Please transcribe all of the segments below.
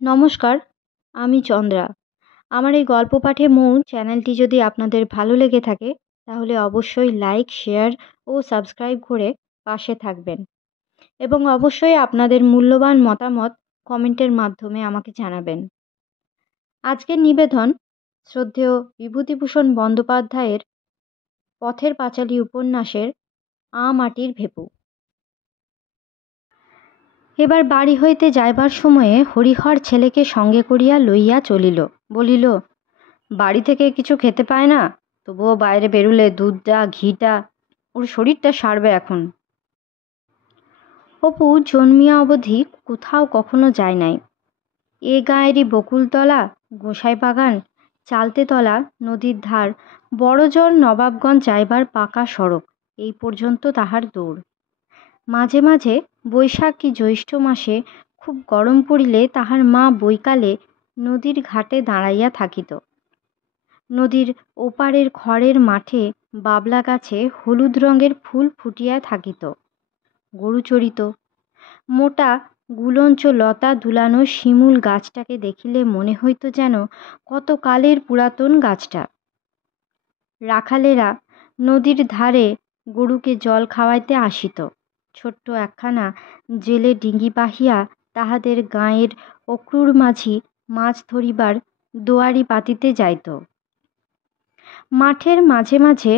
নমস্কার, আমি চন্দ্রা। আমার এই গল্প পাঠে মৌ চ্যানেলটি যদি আপনাদের ভালো লেগে থাকে তাহলে অবশ্যই লাইক, শেয়ার ও সাবস্ক্রাইব করে পাশে থাকবেন এবং অবশ্যই আপনাদের মূল্যবান মতামত কমেন্টের মাধ্যমে আমাকে জানাবেন। আজকের নিবেদন শ্রদ্ধেয় বিভূতিভূষণ বন্দ্যোপাধ্যায়ের পথের পাঁচালী উপন্যাসের মাটির ভেপু। এবার বাড়ি হইতে যাইবার সময়ে হরিহর ছেলেকে সঙ্গে করিয়া লইয়া চলিল। বলিল, বাড়ি থেকে কিছু খেতে পায় না, তবুও বাইরে বেরুলে দুধটা ঘিটা ওর শরীরটা সারবে এখন। অপু জন্মিয়া অবধি কোথাও কখনো যায় নাই। এ গাঁয়েরই বকুলতলা, গোসাই বাগান, চালতেতলা, নদীর ধার, বড়জোর নবাবগঞ্জ যাইবার পাকা সড়ক, এই পর্যন্ত তাহার দৌড়। মাঝে মাঝে বৈশাখ কি জ্যৈষ্ঠ মাসে খুব গরম পড়িলে তাহার মা বৈকালে নদীর ঘাটে দাঁড়াইয়া থাকিত। নদীর ওপারের খড়ের মাঠে বাবলা গাছে হলুদ রঙের ফুল ফুটিয়া থাকিত। গরু চরিত। মোটা গুলঞ্চ লতা দুলানো শিমুল গাছটাকে দেখিলে মনে হইত যেন কত কালের পুরাতন গাছটা। রাখালেরা নদীর ধারে গরুকে জল খাওয়াইতে আসিত। ছোট্ট একখানা জেলে ডিঙি বাহিয়া তাহাদের গাঁয়ের অক্রুর মাঝি মাছ ধরিবার দোয়ারি পাতিতে যাইত। মাঠের মাঝে মাঝে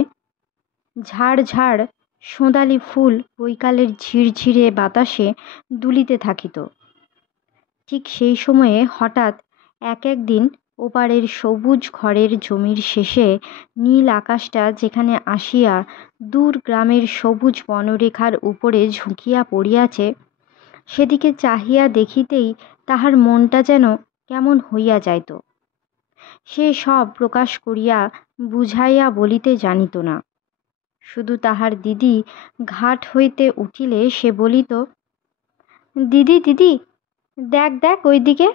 ঝাড় ঝাড় সোঁদালি ফুল বৈকালের ঝিরঝিরে বাতাসে দুলিতে থাকিত। ঠিক সেই সময়ে হঠাৎ এক একদিন ওপারের সবুজ ঘরের জমির শেষে নীল আকাশটা যেখানে আসিয়া দূর গ্রামের সবুজ বনরেখার উপরে ঝুঁকিয়া পড়িয়াছে, সেদিকে চাহিয়া দেখিতেই তাহার মনটা যেন কেমন হইয়া যাইত। সে সব প্রকাশ করিয়া বুঝাইয়া বলিতে জানিত না। শুধু তাহার দিদি ঘাট হইতে উঠিলে সে বলিত, দিদি দিদি, দেখ দেখ ওই দিকে।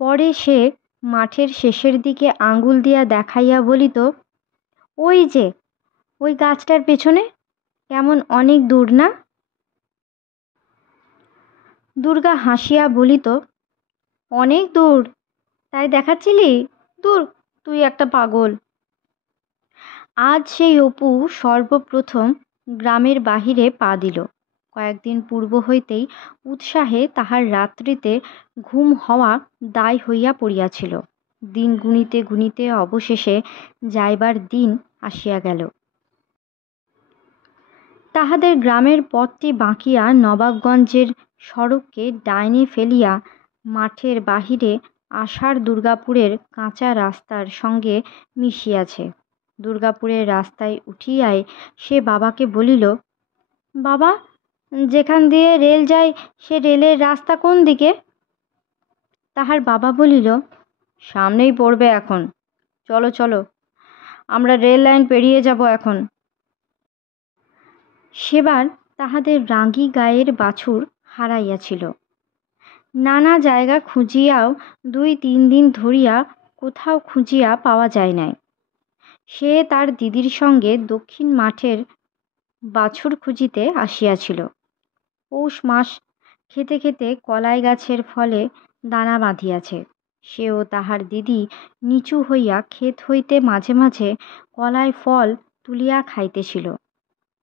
পরে সে মাঠের শেষের দিকে আঙুল দিয়া দেখাইয়া বলিত, ওই যে ওই গাছটার পেছনে, কেমন অনেক দূর না? দুর্গা হাসিয়া বলিত, অনেক দূর তাই দেখাচ্ছিলি? দূর, তুই একটা পাগল। আজ সেই অপু সর্বপ্রথম গ্রামের বাহিরে পা দিল। কয়েকদিন পূর্ব হইতেই উৎসাহে তাহার রাত্রিতে ঘুম হওয়া দায় হইয়া পড়িয়াছিল। দিন গুনিতে গুনিতে অবশেষে যাইবার দিন আসিয়া গেল। তাহাদের গ্রামের পথটি বাঁকিয়া নবাবগঞ্জের সড়ককে ডাইনে ফেলিয়া মাঠের বাহিরে আষাঢ় দুর্গাপুরের কাঁচা রাস্তার সঙ্গে মিশিয়াছে। দুর্গাপুরের রাস্তায় উঠিয়াই সে বাবাকে বলিল, বাবা, যেখান দিয়ে রেল যায় সে রেলের রাস্তা কোন দিকে? তাহার বাবা বলিল, সামনেই পড়বে এখন, চলো চলো, আমরা রেল লাইন পেরিয়ে যাব এখন। সেবার তাহাদের রাঙি গায়ের বাছুর হারাইয়াছিল। নানা জায়গা খুঁজিয়াও 2-3 দিন ধরিয়া কোথাও খুঁজিয়া পাওয়া যায় নাই। সে তার দিদির সঙ্গে দক্ষিণ মাঠের বাছুর খুঁজিতে আসিয়াছিল। পৌষ মাস, খেতে খেতে কলাই গাছের ফলে দানা বাঁধিয়াছে। সেও তাহার দিদি নিচু হইয়া ক্ষেত হইতে মাঝে মাঝে কলাই ফল তুলিয়া খাইতেছিল।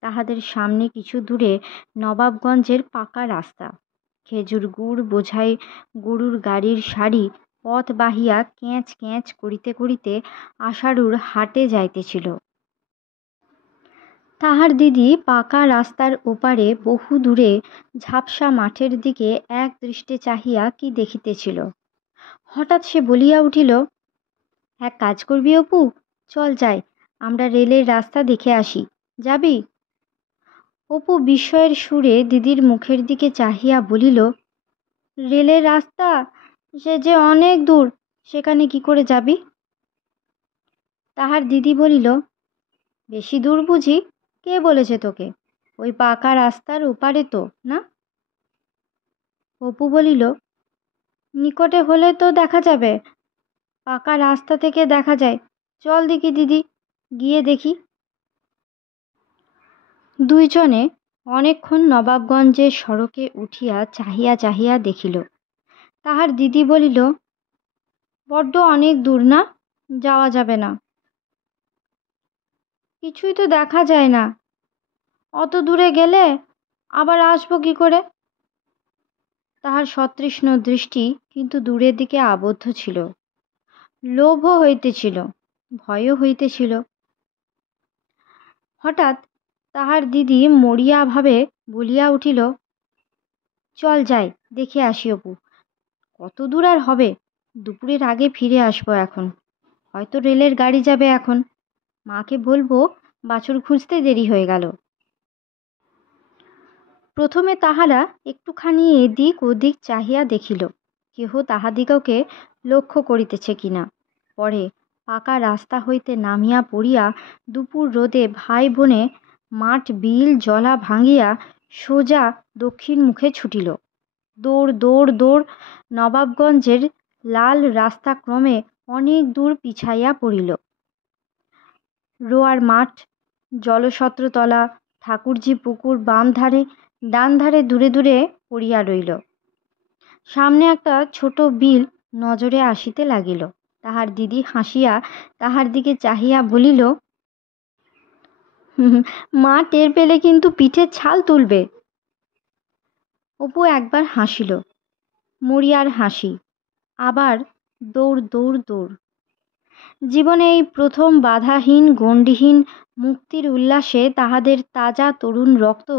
তাহাদের সামনে কিছু দূরে নবাবগঞ্জের পাকা রাস্তা। খেজুর গুড় বোঝাই গরুর গাড়ির সারি পথ বাহিয়া ক্যাঁচ ক্যাঁচ করিতে করিতে আষাঢ়ুর হাটে যাইতেছিল। তাহার দিদি পাকা রাস্তার ওপারে বহু দূরে ঝাপসা মাঠের দিকে এক দৃষ্টে চাহিয়া কি দেখিতেছিল। হঠাৎ সে বলিয়া উঠিল, এক কাজ করবি অপু, চল যাই, আমরা রেলের রাস্তা দেখে আসি, যাবি? অপু বিস্ময়ের সুরে দিদির মুখের দিকে চাহিয়া বলিল, রেলের রাস্তা? সে যে অনেক দূর, সেখানে কি করে যাবি? তাহার দিদি বলিল, বেশি দূর বুঝি? কে বলেছে তোকে? ওই পাকা রাস্তার ওপারে তো না? অপু বলিল, নিকটে হলে তো দেখা যাবে, পাকা রাস্তা থেকে দেখা যায়, চল দেখি দিদি, গিয়ে দেখি। দুইজনে অনেকক্ষণ নবাবগঞ্জের সড়কে উঠিয়া চাহিয়া চাহিয়া দেখিল। তাহার দিদি বলিল, বড্ড অনেক দূর না, যাওয়া যাবে না। কিছুই তো দেখা যায় না, অত দূরে গেলে আবার আসবো কি করে? তাহার সতৃষ্ণ দৃষ্টি কিন্তু দূরের দিকে আবদ্ধ ছিল। লোভও হইতেছিল, ভয়ও হইতেছিল। হঠাৎ তাহার দিদি মরিয়া ভাবে বলিয়া উঠিল, চল যাই, দেখে আসি অপু। কত দূর আর হবে, দুপুরের আগে ফিরে আসবো এখন। হয়তো রেলের গাড়ি যাবে এখন। মাকে বলবো বাছুর খুঁজতে দেরি হয়ে গেল। প্রথমে তাহারা একটুখানি এদিক ওদিক চাহিয়া দেখিল, কেহ তাহাদিগকে লক্ষ্য করিতেছে কিনা। পরে পাকা রাস্তা হইতে নামিয়া পড়িয়া দুপুর রোদে ভাই বোনে মাঠ বিল জলা ভাঙিয়া সোজা দক্ষিণ মুখে ছুটিল। দৌড় দৌড় দৌড় নবাবগঞ্জের লাল রাস্তা ক্রমে অনেক দূর পিছাইয়া পড়িল। রোয়ার মাঠ, জলছত্রতলা, ঠাকুরজি পুকুর বাম ধারে, ডান ধারে দূরে দূরে পড়িয়া রইল। সামনে একটা ছোট বিল নজরে আসিতে লাগিল। তাহার দিদি হাসিয়া তাহার দিকে চাহিয়া বলিল, মা টের পেলে কিন্তু পিঠের ছাল তুলবে। অপু একবার হাসিল, মরিয়ার হাসি। আবার দৌড় দৌড় দৌড়। জীবনে এই প্রথম বাধাহীন গণ্ডিহীন মুক্তির উল্লাসে তাহাদের তাজা তরুণ রক্ত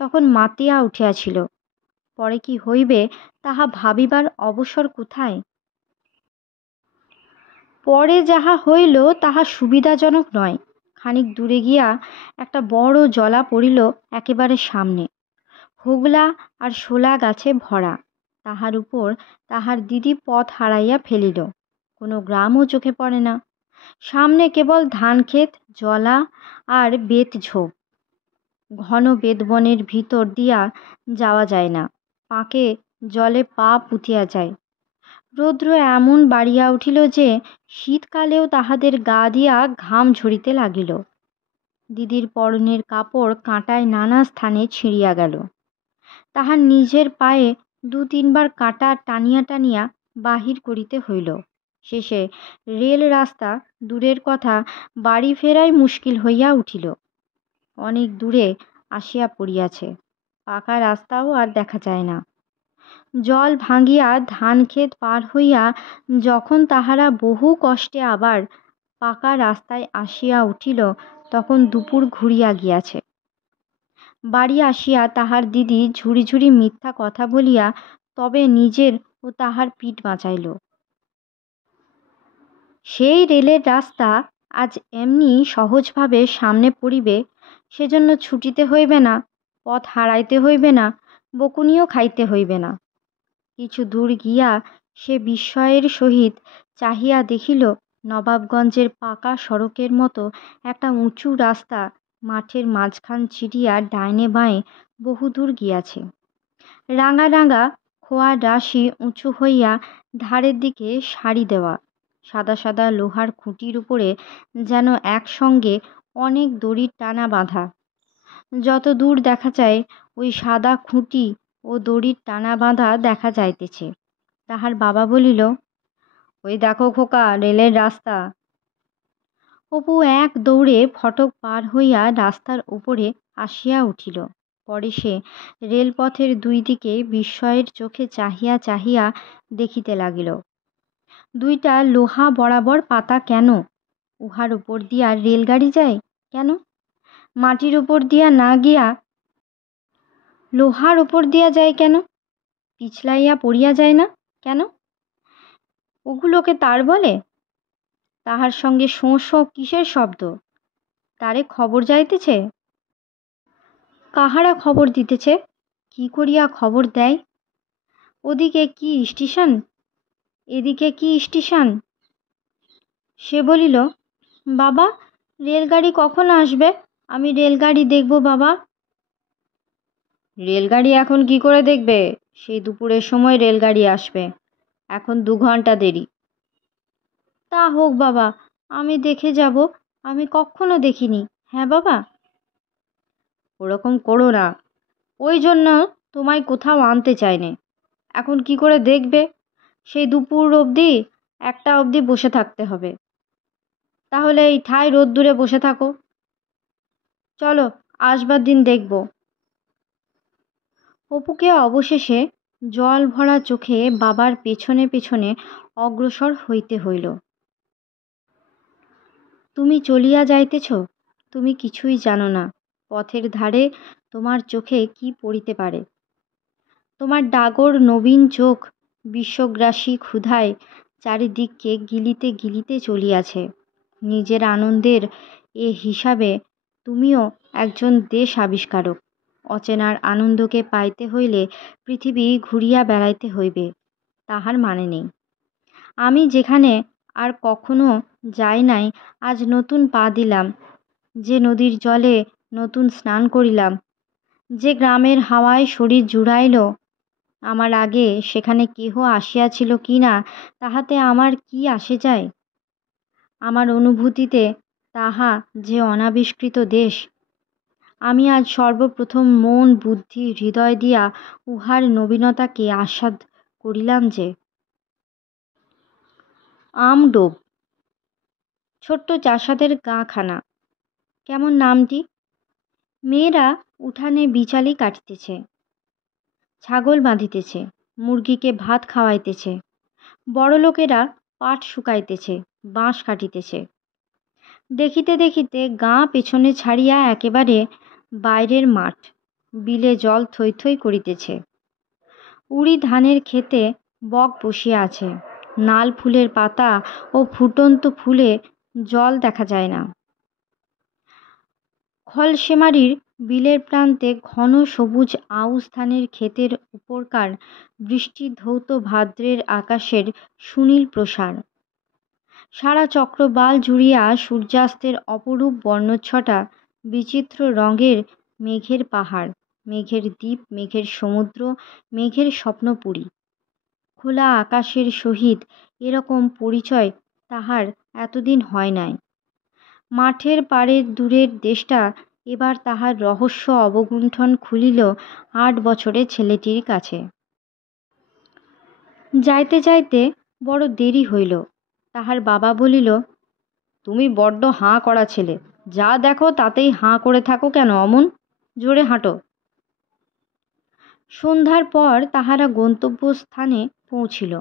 তখন মাতিয়া উঠিয়াছিল। পরে কি হইবে তাহা ভাবিবার অবসর কোথায়? পরে যাহা হইল তাহা সুবিধাজনক নয়। খানিক দূরে গিয়া একটা বড় জলা পড়িল একেবারে সামনে, হোগলা আর শোলা গাছে ভরা। তাহার উপর তাহার দিদি পথ হারাইয়া ফেলিল। কোনো গ্রামও চোখে পড়ে না। সামনে কেবল ধানক্ষেত, জলা আর বেত ঝোপ। ঘন বেতবনের ভিতর দিয়া যাওয়া যায় না, পাকে জলে পা পুতিয়া যায়। রৌদ্র এমন বাড়িয়া উঠিল যে শীতকালেও তাহাদের গা দিয়া ঘাম ঝরিতে লাগিল। দিদির পরনের কাপড় কাঁটায় নানা স্থানে ছিঁড়িয়া গেল। তাহার নিজের পায়ে দু তিনবার কাঁটা টানিয়া টানিয়া বাহির করিতে হইল। শেষে রেল রাস্তা দূরের কথা, বাড়ি ফেরাই মুশকিল হইয়া উঠিল। অনেক দূরে আসিয়া পড়িয়াছে, পাকা রাস্তাও আর দেখা যায় না। জল ভাঙিয়া ধান ক্ষেত পার হইয়া যখন তাহারা বহু কষ্টে আবার পাকা রাস্তায় আসিয়া উঠিল, তখন দুপুর ঘুরিয়া গিয়াছে। বাড়ি আসিয়া তাহার দিদি ঝুড়ি ঝুড়ি মিথ্যা কথা বলিয়া তবে নিজের ও তাহার পিঠ বাঁচাইল। সেই রেলের রাস্তা আজ এমনি সহজভাবে সামনে পড়িবে, সেজন্য ছুটিতে হইবে না, পথ হারাইতে হইবে না, বকুনিও খাইতে হইবে না। কিছু দূর গিয়া সে বিস্ময়ের সহিত চাহিয়া দেখিল, নবাবগঞ্জের পাকা সড়কের মতো একটা উঁচু রাস্তা মাঠের মাঝখান চিরিয়া ডাইনে বাঁয়ে বহুদূর গিয়াছে। রাঙা রাঙা খোয়ার রাশি উঁচু হইয়া ধারের দিকে সারি দেওয়া। সাদা সাদা লোহার খুঁটির উপরে যেন একসঙ্গে অনেক দড়ির টানা বাঁধা। যত দূর দেখা যায় ওই সাদা খুঁটি ও দড়ির টানা বাঁধা দেখা যাইতেছে। তাহার বাবা বলিল, ওই দেখো খোকা, রেলের রাস্তা। অপু এক দৌড়ে ফটক পার হইয়া রাস্তার উপরে আসিয়া উঠিল। পরে সে রেলপথের দুই দিকে বিস্ময়ের চোখে চাহিয়া চাহিয়া দেখিতে লাগিল। দুইটা লোহা বরাবর পাতা কেন? উহার উপর দিয়া রেলগাড়ি যায় কেন? মাটির উপর দিয়া না গিয়া লোহার উপর দিয়া যায় কেন? পিছলাইয়া পড়িয়া যায় না কেন? ওগুলোকে তার বলে? তাহার সঙ্গে শোঁ শোঁ কিসের শব্দ? তারে খবর যাইতেছে? কাহারা খবর দিতেছে? কি করিয়া খবর দেয়? ওদিকে কি স্টেশন, এদিকে কি স্টেশন? সে বলিল, বাবা, রেলগাড়ি কখন আসবে? আমি রেলগাড়ি দেখব বাবা। রেলগাড়ি এখন কি করে দেখবে? সেই দুপুরের সময় রেলগাড়ি আসবে, এখন 2 ঘন্টা দেরি। তা হোক বাবা, আমি দেখে যাব, আমি কখনো দেখিনি। হ্যাঁ বাবা। ওরকম করো না, ওই জন্য তোমায় কোথাও আনতে চাইনে। এখন কি করে দেখবে? সেই দুপুর অবধি 1টা অবধি বসে থাকতে হবে। তাহলে এই ঠায় রোদ্দুরে বসে থাকো। চলো, আসবার দিন দেখব। অপুকে অবশেষে জল ভরা চোখে বাবার পেছনে পেছনে অগ্রসর হইতে হইল। তুমি চলিয়া যাইতেছ, তুমি কিছুই জানো না পথের ধারে তোমার চোখে কি পড়িতে পারে। তোমার ডাগর নবীন চোখ বিশ্বগ্রাসী ক্ষুধায় চারিদিককে গিলিতে গিলিতে চলিয়াছে। নিজের আনন্দের এ হিসাবে তুমিও একজন দেশ আবিষ্কারক। অচেনার আনন্দকে পাইতে হইলে পৃথিবী ঘুরিয়া বেড়াইতে হইবে, তাহার মানে নেই। আমি যেখানে আর কখনো যাই নাই, আজ নতুন পা দিলাম, যে নদীর জলে নতুন স্নান করিলাম, যে গ্রামের হাওয়ায় শরীর জুড়াইল, আমার আগে সেখানে কেহ আসিয়াছিল কি না তাহাতে আমার কি আসে যায়। আমার অনুভূতিতে তাহা যে অনাবিষ্কৃত দেশ। আমি আজ সর্বপ্রথম মন বুদ্ধি হৃদয় দিয়া উহার নবীনতাকে আস্বাদ করিলাম যে। আমডোব, ছোট্ট চাষাদের গাঁখানা। কেমন নামটি? মেয়েরা উঠানে বিচালি কাটিতেছে, ছাগল বাঁধিতেছে, মুরগিকে ভাত খাওয়াইতেছে, বড়লোকেরা পাট শুকাইতেছে, বাঁশ কাটিতেছে। দেখিতে দেখিতে গাঁ পেছনে ছাড়িয়া একেবারে বাইরের মাঠ, বিলে জল থই থই করিতেছে। উড়ি ধানের ক্ষেতে বক বসিয়া আছে, নাল ফুলের পাতা ও ফুটন্ত ফুলে জল দেখা যায় না। খলসেমারির বিলের প্রান্তে ঘন সবুজ আউশ ধানের ক্ষেতের উপরকার বৃষ্টিধৌত ভাদ্রের আকাশের সুনীল প্রসার। সারা চক্রবাল জুড়িয়া সূর্যাস্তের অপরূপ বর্ণচ্ছটা, বিচিত্র রঙের মেঘের পাহাড়, মেঘের দ্বীপ, মেঘের সমুদ্র, মেঘের স্বপ্নপুরী। খোলা আকাশের সহিত এরকম পরিচয় তাহার এতদিন হয় নাই। মাঠের পাড়ের দূরের দেশটা এবার তাহার রহস্য অবগুণ্ঠন খুলিল 8 বছরের ছেলেটির কাছে। যাইতে যাইতে বড় দেরি হইল। তাহার বাবা বলিল, তুমি বড্ড হাঁ করা ছেলে, যা দেখো তাতেই হাঁ করে থাকো কেন অমন? জোরে হাঁটো। সন্ধ্যার পর তাহারা গন্তব্যস্থানে পৌঁছিল।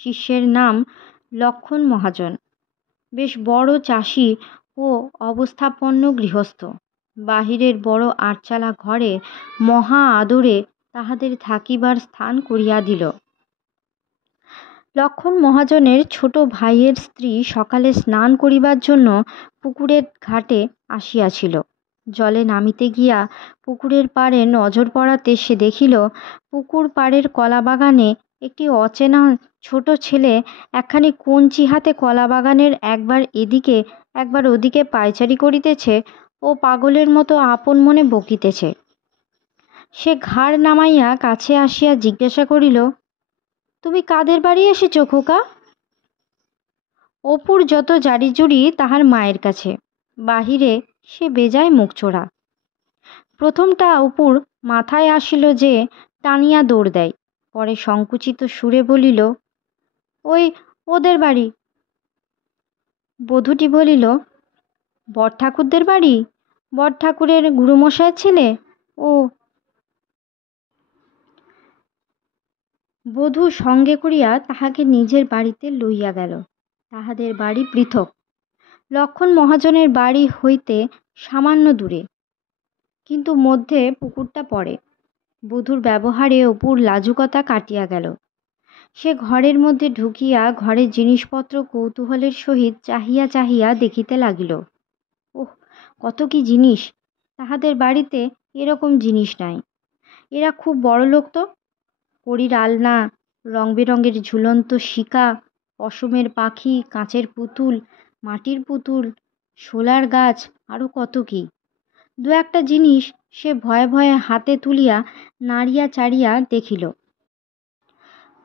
শিষ্যের নাম লক্ষণ মহাজন, বেশ বড় চাষি ও অবস্থাপন্ন গৃহস্থ। বাহিরের বড় আটচালা ঘরে মহা আদরে তাহাদের থাকিবার স্থান করিয়া দিল। লক্ষণ মহাজনের ছোট ভাইয়ের স্ত্রী সকালে স্নান করিবার জন্য পুকুরের ঘাটে আসিয়াছিল। জলে নামিতে গিয়া পুকুরের পাড়ে নজর পড়াতে সে দেখিল পুকুর পাড়ের কলাবাগানে একটি অচেনা ছোট ছেলে একখানি কঞ্চি হাতে কলাবাগানের একবার এদিকে একবার ওদিকে পায়চারি করিতেছে ও পাগলের মতো আপন মনে বকিতেছে। সে ঘাড় নামাইয়া কাছে আসিয়া জিজ্ঞাসা করিল, তুমি কাদের বাড়ি এসেছ খোকা? অপুর যত জারিজুরি তাহার মায়ের কাছে, বাহিরে সে বেজায় মুখচোরা। প্রথমটা অপুর মাথায় আসিল যে টানিয়া দৌড় দেয়, পরে সংকুচিত সুরে বলিল, ওই ওদের বাড়ি। বধূটি বলিল, বড়ঠাকুরদের বাড়ি? বড়ঠাকুরের গুরুমশায়ের ছেলে? ও। বধূ সঙ্গে করিয়া তাহাকে নিজের বাড়িতে লইয়া গেল। তাহাদের বাড়ি পৃথক, লক্ষণ মহাজনের বাড়ি হইতে সামান্য দূরে, কিন্তু মধ্যে পুকুরটা পড়ে। বধূর ব্যবহারে অপুর লাজুকতা কাটিয়া গেল। সে ঘরের মধ্যে ঢুকিয়া ঘরের জিনিসপত্র কৌতূহলের সহিত চাহিয়া চাহিয়া দেখিতে লাগিল। ওহ, কত কি জিনিস! তাহাদের বাড়িতে এরকম জিনিস নাই। এরা খুব বড় লোক তো। কড়ির আলনা, রং বেরঙের ঝুলন্ত শিকা, পশমের পাখি, কাঁচের পুতুল, মাটির পুতুল, শোলার গাছ, আরও কত কি। দু একটা জিনিস সে ভয়ে ভয়ে হাতে তুলিয়া নাড়িয়া চাড়িয়া দেখিল।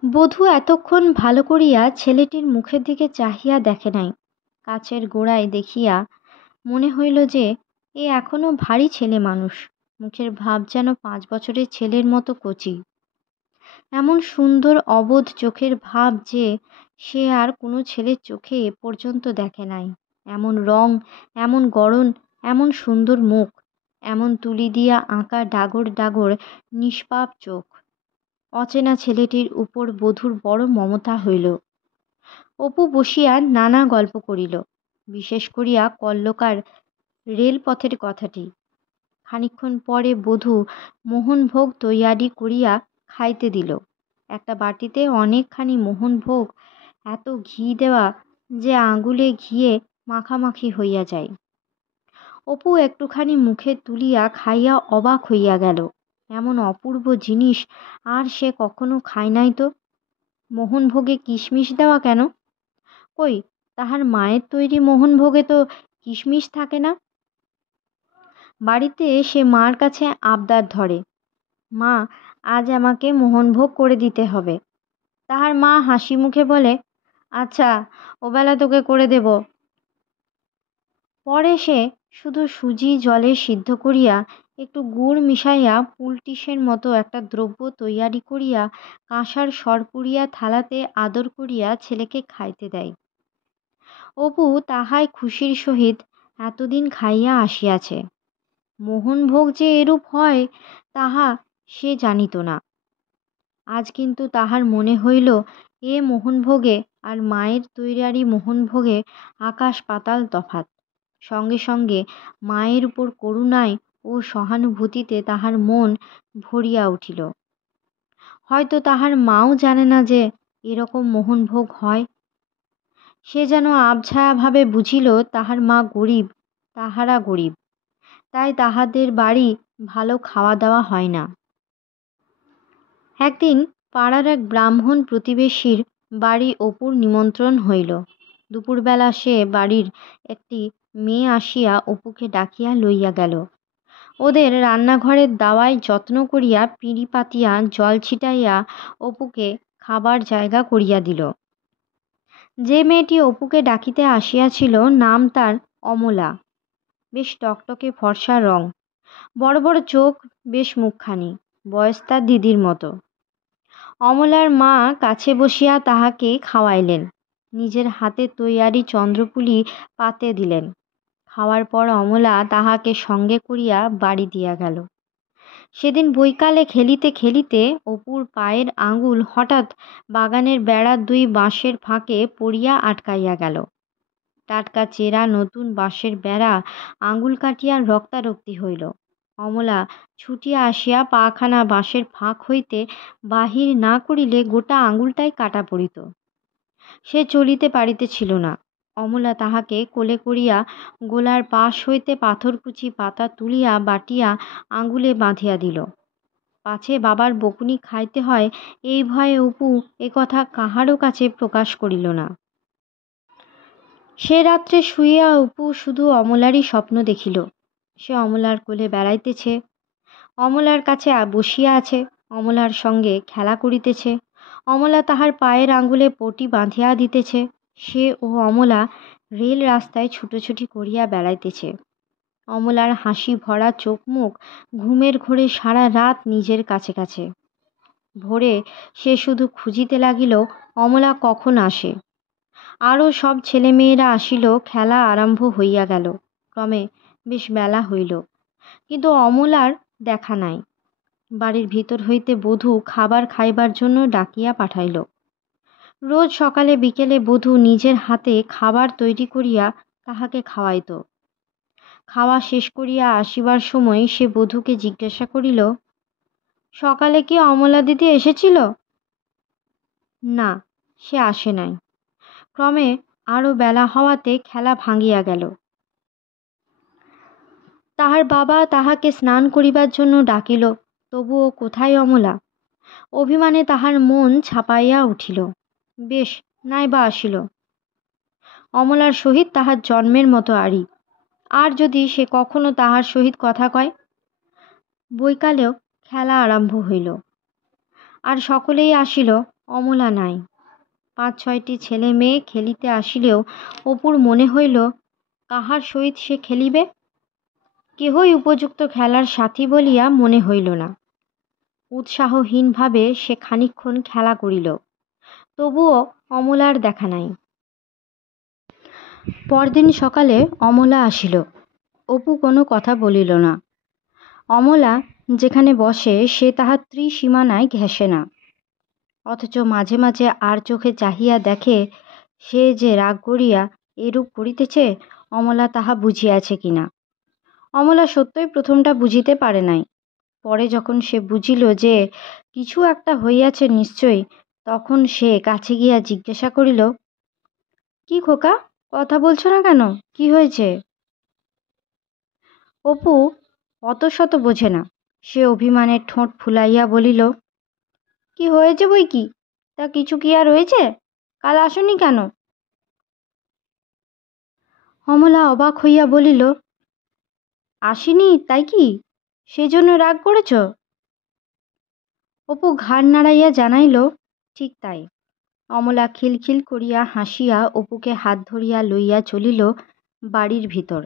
বধূ এতক্ষণ ভালো করিয়া ছেলেটির মুখের দিকে চাহিয়া দেখে নাই। কাছের গোড়ায় দেখিয়া মনে হইল যে এ এখনো ভারী ছেলে মানুষ, মুখের ভাব যেন 5 বছরের ছেলের মতো কচি। এমন সুন্দর অবোধ চোখের ভাব যে সে আর কোনো ছেলের চোখে এ পর্যন্ত দেখে নাই। এমন রং, এমন গড়ন, এমন সুন্দর মুখ, এমন তুলি দিয়া আঁকা ডাগর ডাগর নিষ্পাপ চোখ। অচেনা ছেলেটির উপর বধূর বড় মমতা হইল। অপু বসিয়া নানা গল্প করিল, বিশেষ করিয়া কল্লকার রেলপথের কথাটি। খানিকক্ষণ পরে বধূ মোহনভোগ তৈয়ারি করিয়া খাইতে দিল। একটা বাটিতে অনেকখানি মোহনভোগ, এত ঘি দেওয়া যে আঙুলে ঘিয়ে মাখামাখি হইয়া যায়। অপু একটুখানি মুখে তুলিয়া খাইয়া অবাক হইয়া গেল। এমন অপূর্ব জিনিস আর সে কখনো খায় নাই তো। মোহনভোগে কিশমিশ দেওয়া কেন? কই, তাহার মায়ের তৈরি মোহনভোগে তো কিশমিশ থাকে না। বাড়িতে সে মার কাছে আবদার ধরে, মা, আজ আমাকে মোহনভোগ করে দিতে হবে। তাহার মা হাসি মুখে বলে, আচ্ছা, ওবেলা তোকে করে দেব। পরে সে শুধু সুজি জলে সিদ্ধ করিয়া একটু গুড় মিশাইয়া পুলটিসের মতো একটা দ্রব্য তৈয়ারি করিয়া কাঁসার সরপুরিয়া থালাতে আদর করিয়া ছেলেকে খাইতে দেয়। অপু তাহাই খুশির সহিত এতদিন খাইয়া আসিয়াছে। মোহনভোগ যে এরূপ হয় তাহা সে জানিত না। আজ কিন্তু তাহার মনে হইল এ মোহনভোগে আর মায়ের তৈয়ারি মোহনভোগে আকাশ পাতাল তফাত। সঙ্গে সঙ্গে মায়ের উপর করুণায় ও সহানুভূতিতে তাহার মন ভরিয়া উঠিল। হয়তো তাহার মাও জানে না যে এরকম মোহনভোগ হয়। সে যেন আবছায়াভাবে বুঝিল তাহার মা গরিব, তাহারা গরিব, তাই তাহাদের বাড়ি ভালো খাওয়া দাওয়া হয় না। একদিন পাড়ার এক ব্রাহ্মণ প্রতিবেশীর বাড়ি অপুর নিমন্ত্রণ হইল। দুপুরবেলা সে বাড়ির একটি মেয়ে আসিয়া অপুকে ডাকিয়া লইয়া গেল। ওদের রান্নাঘরের দাওয়ায় যত্ন করিয়া পিঁড়ি পাতিয়া জল ছিটাইয়া অপুকে খাবার জায়গা করিয়া দিল। যে মেয়েটি অপুকে ডাকিতে আসিয়াছিল নাম তার অমলা। বেশ টকটকে ফর্সা রং, বড় বড় চোখ, বেশ মুখখানি, বয়স তার দিদির মতো। অমলার মা কাছে বসিয়া তাহাকে খাওয়াইলেন, নিজের হাতে তৈয়ারি চন্দ্রপুলি পাতে দিলেন। খাওয়ার পর অমলা তাহাকে সঙ্গে করিয়া বাড়ি দিয়া গেল। সেদিন বৈকালে খেলিতে খেলিতে অপুর পায়ের আঙুল হঠাৎ বাগানের বেড়ার দুই বাঁশের ফাঁকে পড়িয়া আটকাইয়া গেল। টাটকা চেরা নতুন বাঁশের বেড়া আঙুল কাটিয়া রক্তারক্তি হইল। অমলা ছুটিয়া আসিয়া পাখানা বাঁশের ফাঁক হইতে বাহির না করিলে গোটা আঙুলটাই কাটা পড়িত। সে চলিতে পারিতেছিল না। অমলা তাহাকে কোলে করিয়া গোলার পাশ হইতে পাথরকুচি পাতা তুলিয়া বাটিয়া আঙুলে বাঁধিয়া দিল। পাছে বাবার বকুনি খাইতে হয় এই ভয়ে অপু একথা কাহারও কাছে প্রকাশ করিল না। সে রাত্রে শুইয়া অপু শুধু অমলারই স্বপ্ন দেখিল। সে অমলার কোলে বেড়াইতেছে, অমলার কাছে বসিয়া আছে, অমলার সঙ্গে খেলা করিতেছে, অমলা তাহার পায়ের আঙুলে পটি বাঁধিয়া দিতেছে। সে ও অমলা রেল রাস্তায় ছুটোছুটি করিয়া বেড়াইতেছে। অমলার হাসি ভরা চোখ মুখ ঘুমের ঘোরে সারা রাত নিজের কাছে কাছে। ভোরে সে শুধু খুঁজিতে লাগিল অমলা কখন আসে। আরও সব ছেলেমেয়েরা আসিল, খেলা আরম্ভ হইয়া গেল। ক্রমে বেশ বেলা হইল, কিন্তু অমলার দেখা নাই। বাড়ির ভিতর হইতে বধূ খাবার খাইবার জন্য ডাকিয়া পাঠাইল। রোজ সকালে বিকেলে বধূ নিজের হাতে খাবার তৈরি করিয়া তাহাকে খাওয়াইত। খাওয়া শেষ করিয়া আসিবার সময় সে বধূকে জিজ্ঞাসা করিল, সকালে কি অমলা দিদি এসেছিল? না, সে আসে নাই। ক্রমে আরও বেলা হওয়াতে খেলা ভাঙিয়া গেল। তাহার বাবা তাহাকে স্নান করিবার জন্য ডাকিল, তবুও কোথায় অমলা? অভিমানে তাহার মন ছাপাইয়া উঠিল। বেশ, নাইবা আসিল। অমলার সহিত তাহার জন্মের মতো আড়ি। আর যদি সে কখনো তাহার সহিত কথা কয়। বৈকালেও খেলা আরম্ভ হইল, আর সকলেই আসিল, অমলা নাই। ৫-৬টি ছেলে মেয়ে খেলিতে আসিলেও অপুর মনে হইল কাহার সহিত সে খেলিবে। কেহই উপযুক্ত খেলার সাথী বলিয়া মনে হইল না। উৎসাহহীনভাবে সে খানিকক্ষণ খেলা করিল, তবুও অমলার দেখা নাই। পরদিন সকালে অমলা আসিল। অপু কোনো কথা বলিল না। অমলা যেখানে বসে সে তাহার ত্রিসীমানায় ঘেঁষে না, অথচ মাঝে মাঝে আর চোখে চাহিয়া দেখে সে যে রাগ করিয়া এরূপ করিতেছে অমলা তাহা বুঝিয়াছে কিনা। অমলা সত্যই প্রথমটা বুঝিতে পারে নাই। পরে যখন সে বুঝিল যে কিছু একটা হইয়াছে নিশ্চয়ই, তখন সে কাছে গিয়া জিজ্ঞাসা করিল, কি খোকা, কথা বলছো না কেন? কি হয়েছে? অপু অত শত বোঝে না। সে অভিমানের ঠোঁট ফুলাইয়া বলিল, কি হয়েছে বই কি? তা কিছু কি আর হয়েছে? কাল আসনি কেন? অমলা অবাক হইয়া বলিল, আসিনি তাই কি? সেজন্য রাগ করেছ? অপু ঘাড় নাড়াইয়া জানাইল, ঠিক তাই। অমলা খিলখিল করিয়া হাসিয়া অপুকে হাত ধরিয়া লইয়া চলিল বাড়ির ভিতর।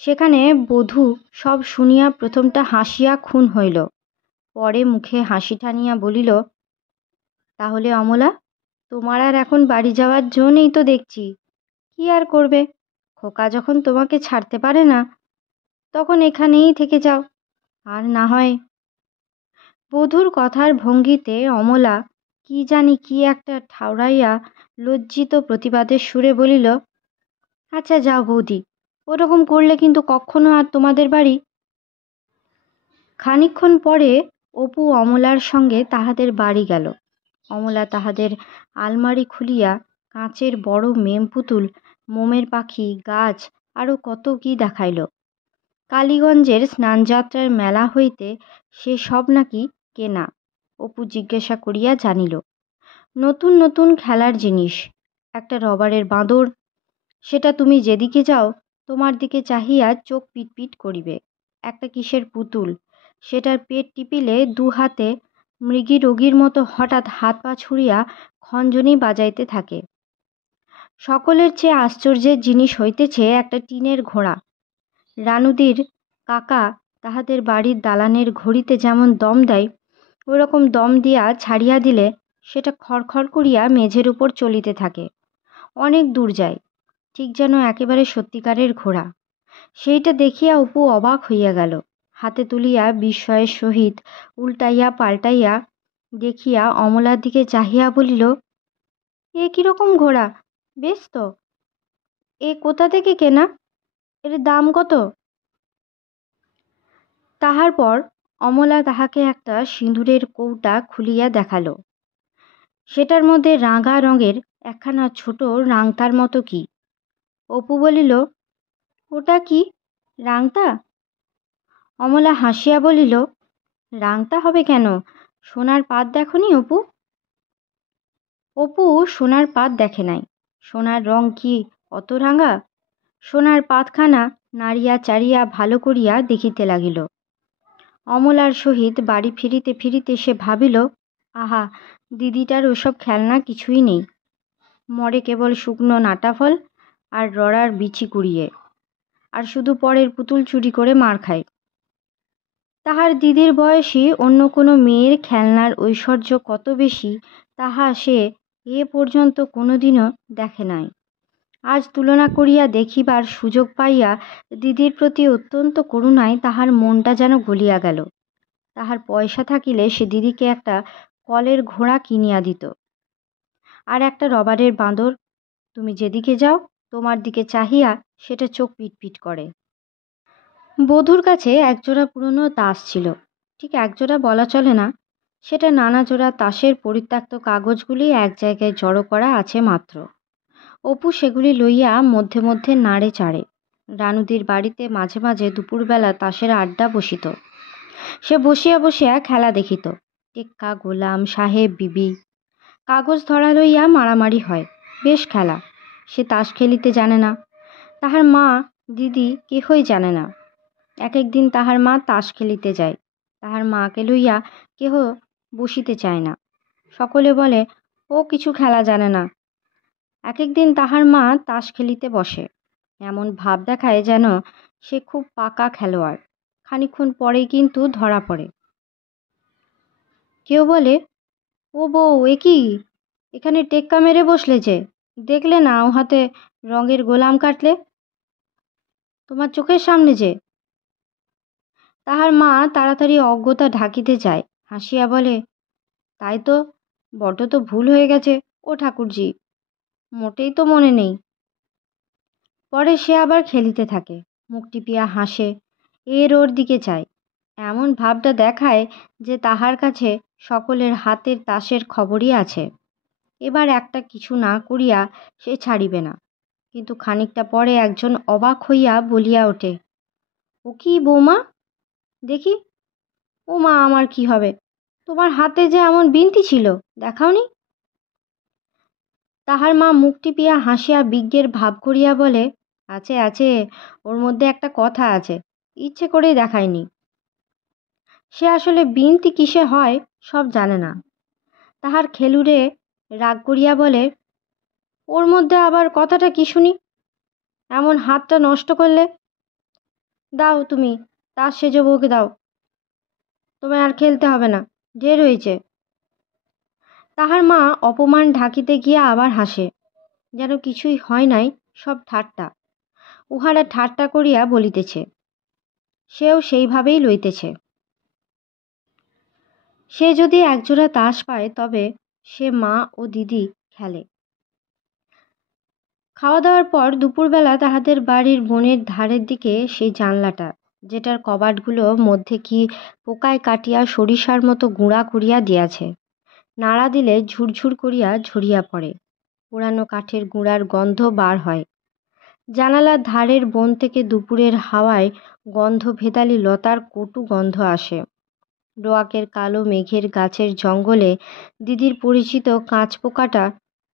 সেখানে বধূ সব শুনিয়া প্রথমটা হাসিয়া খুন হইল, পরে মুখে হাসি টানিয়া বলিল, তাহলে অমলা, তোমার আর এখন বাড়ি যাওয়ার জো নেই তো দেখছি। কি আর করবে, খোকা যখন তোমাকে ছাড়তে পারে না, তখন এখানেই থেকে যাও, আর না হয়। বধূর কথার ভঙ্গিতে অমলা কি জানি কি একটা ঠাউরাইয়া লজ্জিত প্রতিবাদের সুরে বলিল, আচ্ছা যাও বৌদি, ওরকম করলে কিন্তু কখনো আর তোমাদের বাড়ি। খানিকক্ষণ পরে অপু অমলার সঙ্গে তাহাদের বাড়ি গেল। অমলা তাহাদের আলমারি খুলিয়া কাঁচের বড় মেম পুতুল, মোমের পাখি, গাছ, আরও কত কি দেখাইল। কালীগঞ্জের স্নানযাত্রার মেলা হইতে সে সব নাকি কেনা। অপু জিজ্ঞাসা করিয়া জানিল। নতুন নতুন খেলার জিনিস, একটা রবারের বাঁদর, সেটা তুমি যেদিকে যাও তোমার দিকে চাহিয়া চোখ পিটপিট করিবে। একটা কিসের পুতুল, সেটার পেট টিপিলে দু হাতে মৃগী রোগীর মতো হঠাৎ হাত পা ছুড়িয়া খঞ্জনি বাজাইতে থাকে। সকলের চেয়ে আশ্চর্যের জিনিস হইতেছে একটা টিনের ঘোড়া। রানুদির কাকা তাহাদের বাড়ির দালানের ঘড়িতে যেমন দম দেয়, ওরকম দম দিয়া ছাড়িয়া দিলে সেটা খড়খড় করিয়া মেঝের উপর চলিতে থাকে, অনেক দূর যায়, ঠিক যেন একেবারে সত্যিকারের ঘোড়া। সেইটা দেখিয়া অপু অবাক হইয়া গেল। হাতে তুলিয়া বিস্ময়ের সহিত উল্টাইয়া পাল্টাইয়া দেখিয়া অমলার দিকে চাহিয়া বলিল, এ কীরকম ঘোড়া? বেশ তো। এ কোথা থেকে কেনা? এর দাম কত? তাহার পর অমলা তাহাকে একটা সিঁদুরের কৌটা খুলিয়া দেখালো। সেটার মধ্যে রাঙা রঙের একখানা ছোট রাংতার মতো কি। অপু বলিল, ওটা কি, রাংতা? অমলা হাসিয়া বলিল, রাংতা হবে কেন? সোনার পাত দেখনি অপু? অপু সোনার পাত দেখে নাই। সোনার রং কি অত রাঙা? সোনার পাতখানা নাড়িয়া চাড়িয়া ভালো করিয়া দেখিতে লাগিল। অমলার সহিত বাড়ি ফিরিতে ফিরিতে সে ভাবিল, আহা, দিদিটার ওসব খেলনা কিছুই নেই, মরে কেবল শুকনো নাটাফল আর রড়ার বিচি কুড়িয়ে, আর শুধু পরের পুতুল চুরি করে মার খায়। তাহার দিদির বয়সী অন্য কোনো মেয়ের খেলনার ঐশ্বর্য কত বেশি তাহা সে এ পর্যন্ত কোনোদিনও দেখে নাই। আজ তুলনা করিয়া দেখিবার সুযোগ পাইয়া দিদির প্রতি অত্যন্ত করুণায় তাহার মনটা যেন গলিয়া গেল। তাহার পয়সা থাকিলে সে দিদিকে একটা কলের ঘোড়া কিনিয়া দিত, আর একটা রবারের বাঁদর, তুমি যেদিকে যাও তোমার দিকে চাহিয়া সেটা চোখ পিটপিট করে। বধূর কাছে একজোড়া পুরনো তাস ছিল, ঠিক একজোড়া বলা চলে না, সেটা নানা জোড়া তাসের পরিত্যক্ত কাগজগুলি এক জায়গায় জড়ো করা আছে মাত্র। অপু সেগুলি লইয়া মধ্যে মধ্যে নাড়ে চাড়ে। রানুদির বাড়িতে মাঝে মাঝে দুপুরবেলা তাসের আড্ডা বসিত। সে বসিয়া বসিয়া খেলা দেখিত। টেক্কা, গোলাম, সাহেব, বিবি, কাগজ ধরা লইয়া মারামারি হয়, বেশ খেলা। সে তাস খেলিতে জানে না, তাহার মা, দিদি কেহই জানে না। এক একদিন তাহার মা তাস খেলিতে যায়, তাহার মাকে লইয়া কেহ বসিতে চায় না, সকলে বলে ও কিছু খেলা জানে না। এক একদিন তাহার মা তাস খেলিতে বসে, এমন ভাব দেখায় যেন সে খুব পাকা খেলোয়াড়, খানিকক্ষণ পরেই কিন্তু ধরা পড়ে। কেউ বলে, ও বউ, এ কি, এখানে টেক্কা মেরে বসলে যে, দেখলে না ও হাতে রঙের গোলাম কাটলে, তোমার চোখের সামনে যে। তাহার মা তাড়াতাড়ি অজ্ঞতা ঢাকিতে যায়, হাসিয়া বলে, তাই তো, বড্ড তো ভুল হয়ে গেছে ও ঠাকুরজি, মোটেই তো মনে নেই। পরে সে আবার খেলিতে থাকে, মুখ টিপিয়া হাসে, এর ওর দিকে চায়, এমন ভাবটা দেখায় যে তাহার কাছে সকলের হাতের তাসের খবরই আছে। এবার একটা কিছু না করিয়া সে ছাড়িবে না। কিন্তু খানিকটা পরে একজন অবাক হইয়া বলিয়া ওঠে, ও কি বৌমা, দেখি। ও মা, আমার কি হবে, তোমার হাতে যে এমন বিনতি ছিল, দেখাওনি? তাহার মা মুখ টিপিয়া হাসিয়া বিজ্ঞের ভাব করিয়া বলে, আছে আছে, ওর মধ্যে একটা কথা আছে, ইচ্ছে করেই দেখায়নি। সে আসলে বিনতি কিসে হয় সব জানে না। তাহার খেলুড়ে রাগ করিয়া বলে, ওর মধ্যে আবার কথাটা কি শুনি, এমন হাতটা নষ্ট করলে। দাও তুমি, তার সেজে বউকে দাও, তোমায় আর খেলতে হবে না, ঢের হয়েছে। তাহার মা অপমান ঢাকিতে গিয়া আবার হাসে, যেন কিছুই হয় নাই, সব ঠাট্টা। উহারা ঠাট্টা করিয়া বলিতেছে, সেও সেইভাবেই লইতেছে। সে যদি একজোড়া তাস পায় তবে সে মা ও দিদি খেলে। খাওয়া দাওয়ার পর দুপুরবেলা তাহাদের বাড়ির বনের ধারের দিকে সেই জানলাটা, যেটার কবাটগুলো মধ্যে কি পোকায় কাটিয়া সরিষার মতো গুঁড়া করিয়া দিয়াছে, নাড়া দিলে ঝুরঝুর করিয়া ঝরিয়া পড়ে, পুরানো কাঠের গুঁড়ার গন্ধ বার হয়। জানালার ধারের বন থেকে দুপুরের হাওয়ায় গন্ধ ভেদালি লতার কটু গন্ধ আসে। রোয়াকের কালো মেঘের গাছের জঙ্গলে দিদির পরিচিত কাঁচ পোকাটা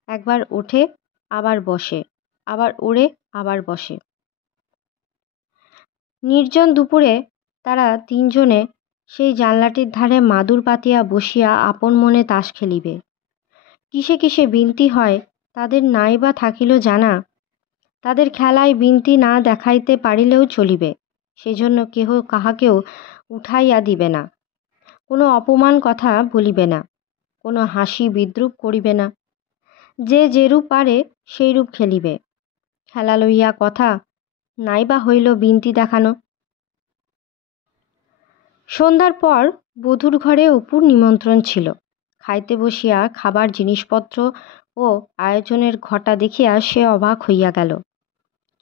একবার ওঠে, আবার বসে, আবার ওড়ে, আবার বসে। নির্জন দুপুরে তারা তিনজনে সেই জানলাটির ধারে মাদুর পাতিয়া বসিয়া আপন মনে তাস খেলিবে। কিসে কিসে বিনতি হয় তাদের নাই বা থাকিল জানা। তাদের খেলায় বিনতি না দেখাইতে পারিলেও চলিবে, সেজন্য কেহ কাহাকেও উঠাইয়া দিবে না, কোনো অপমান কথা বলিবে না, কোনো হাসি বিদ্রুপ করিবে না। যে যেরূপ পারে সেইরূপ খেলিবে। খেলা লইয়া কথা, নাই বা হইল বিনতি দেখানো। সন্ধ্যার পর বধূর ঘরে অপুর নিমন্ত্রণ ছিল। খাইতে বসিয়া খাবার জিনিসপত্র ও আয়োজনের ঘটা দেখিয়া সে অবাক হইয়া গেল।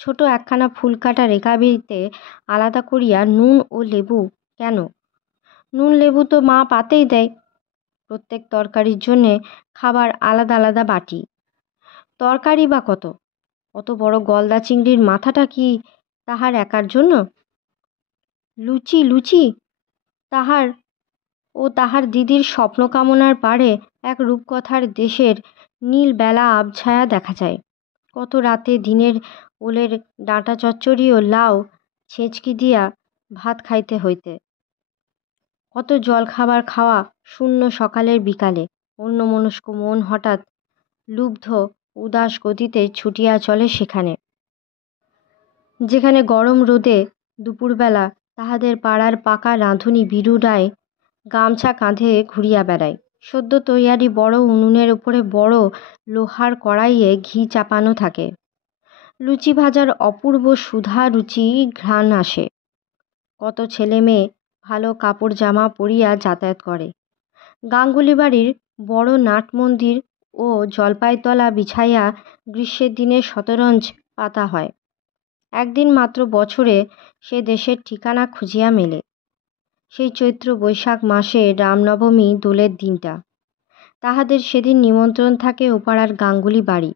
ছোট একখানা ফুলকাটা রেখাবিতে আলাদা করিয়া নুন ও লেবু কেন? নুন লেবু তো মা পাতেই দেয়। প্রত্যেক তরকারির জন্যে খাবার আলাদা আলাদা বাটি। তরকারি বা কত, অত বড় গলদা চিংড়ির মাথাটা কি তাহার একার জন্য? লুচি লুচি, তাহার ও তাহার দিদির স্বপ্ন কামনার পারে এক রূপকথার দেশের নীল বেলা আবছায়া দেখা যায়। কত রাতে দিনের ওলের ডাঁটা চচ্চড়ি ও লাউ ছেঁচকি দিয়া ভাত খাইতে হইতে। কত জল খাবার খাওয়া শূন্য সকালের বিকালে, অন্যমনস্ক মন হঠাৎ লুব্ধ উদাস গতিতে ছুটিয়া চলে সেখানে, যেখানে গরম রোদে দুপুরবেলা তাহাদের পাড়ার পাকা রাঁধুনি বিরু রায় গামছা কাঁধে ঘুরিয়া বেড়ায়। সদ্য তৈয়ারি বড় উনুনের উপরে বড় লোহার কড়াইয়ে ঘি চাপানো থাকে। লুচি ভাজার অপূর্ব সুধা রুচি ঘ্রাণ আসে। কত ছেলে মেয়ে ভালো কাপড় জামা পরিয়া যাতায়াত করে। গাঙ্গুলি বাড়ির বড় নাট মন্দির ও জলপাইতলা বিছাইয়া গ্রীষ্মের দিনে শতরঞ্জ পাতা হয়। একদিন মাত্র বছরে সে দেশের ঠিকানা খুঁজিয়া মেলে, সেই চৈত্র বৈশাখ মাসে রামনবমী দোলের দিনটা। তাহাদের সেদিন নিমন্ত্রণ থাকে ওপাড়ার গাঙ্গুলি বাড়ি।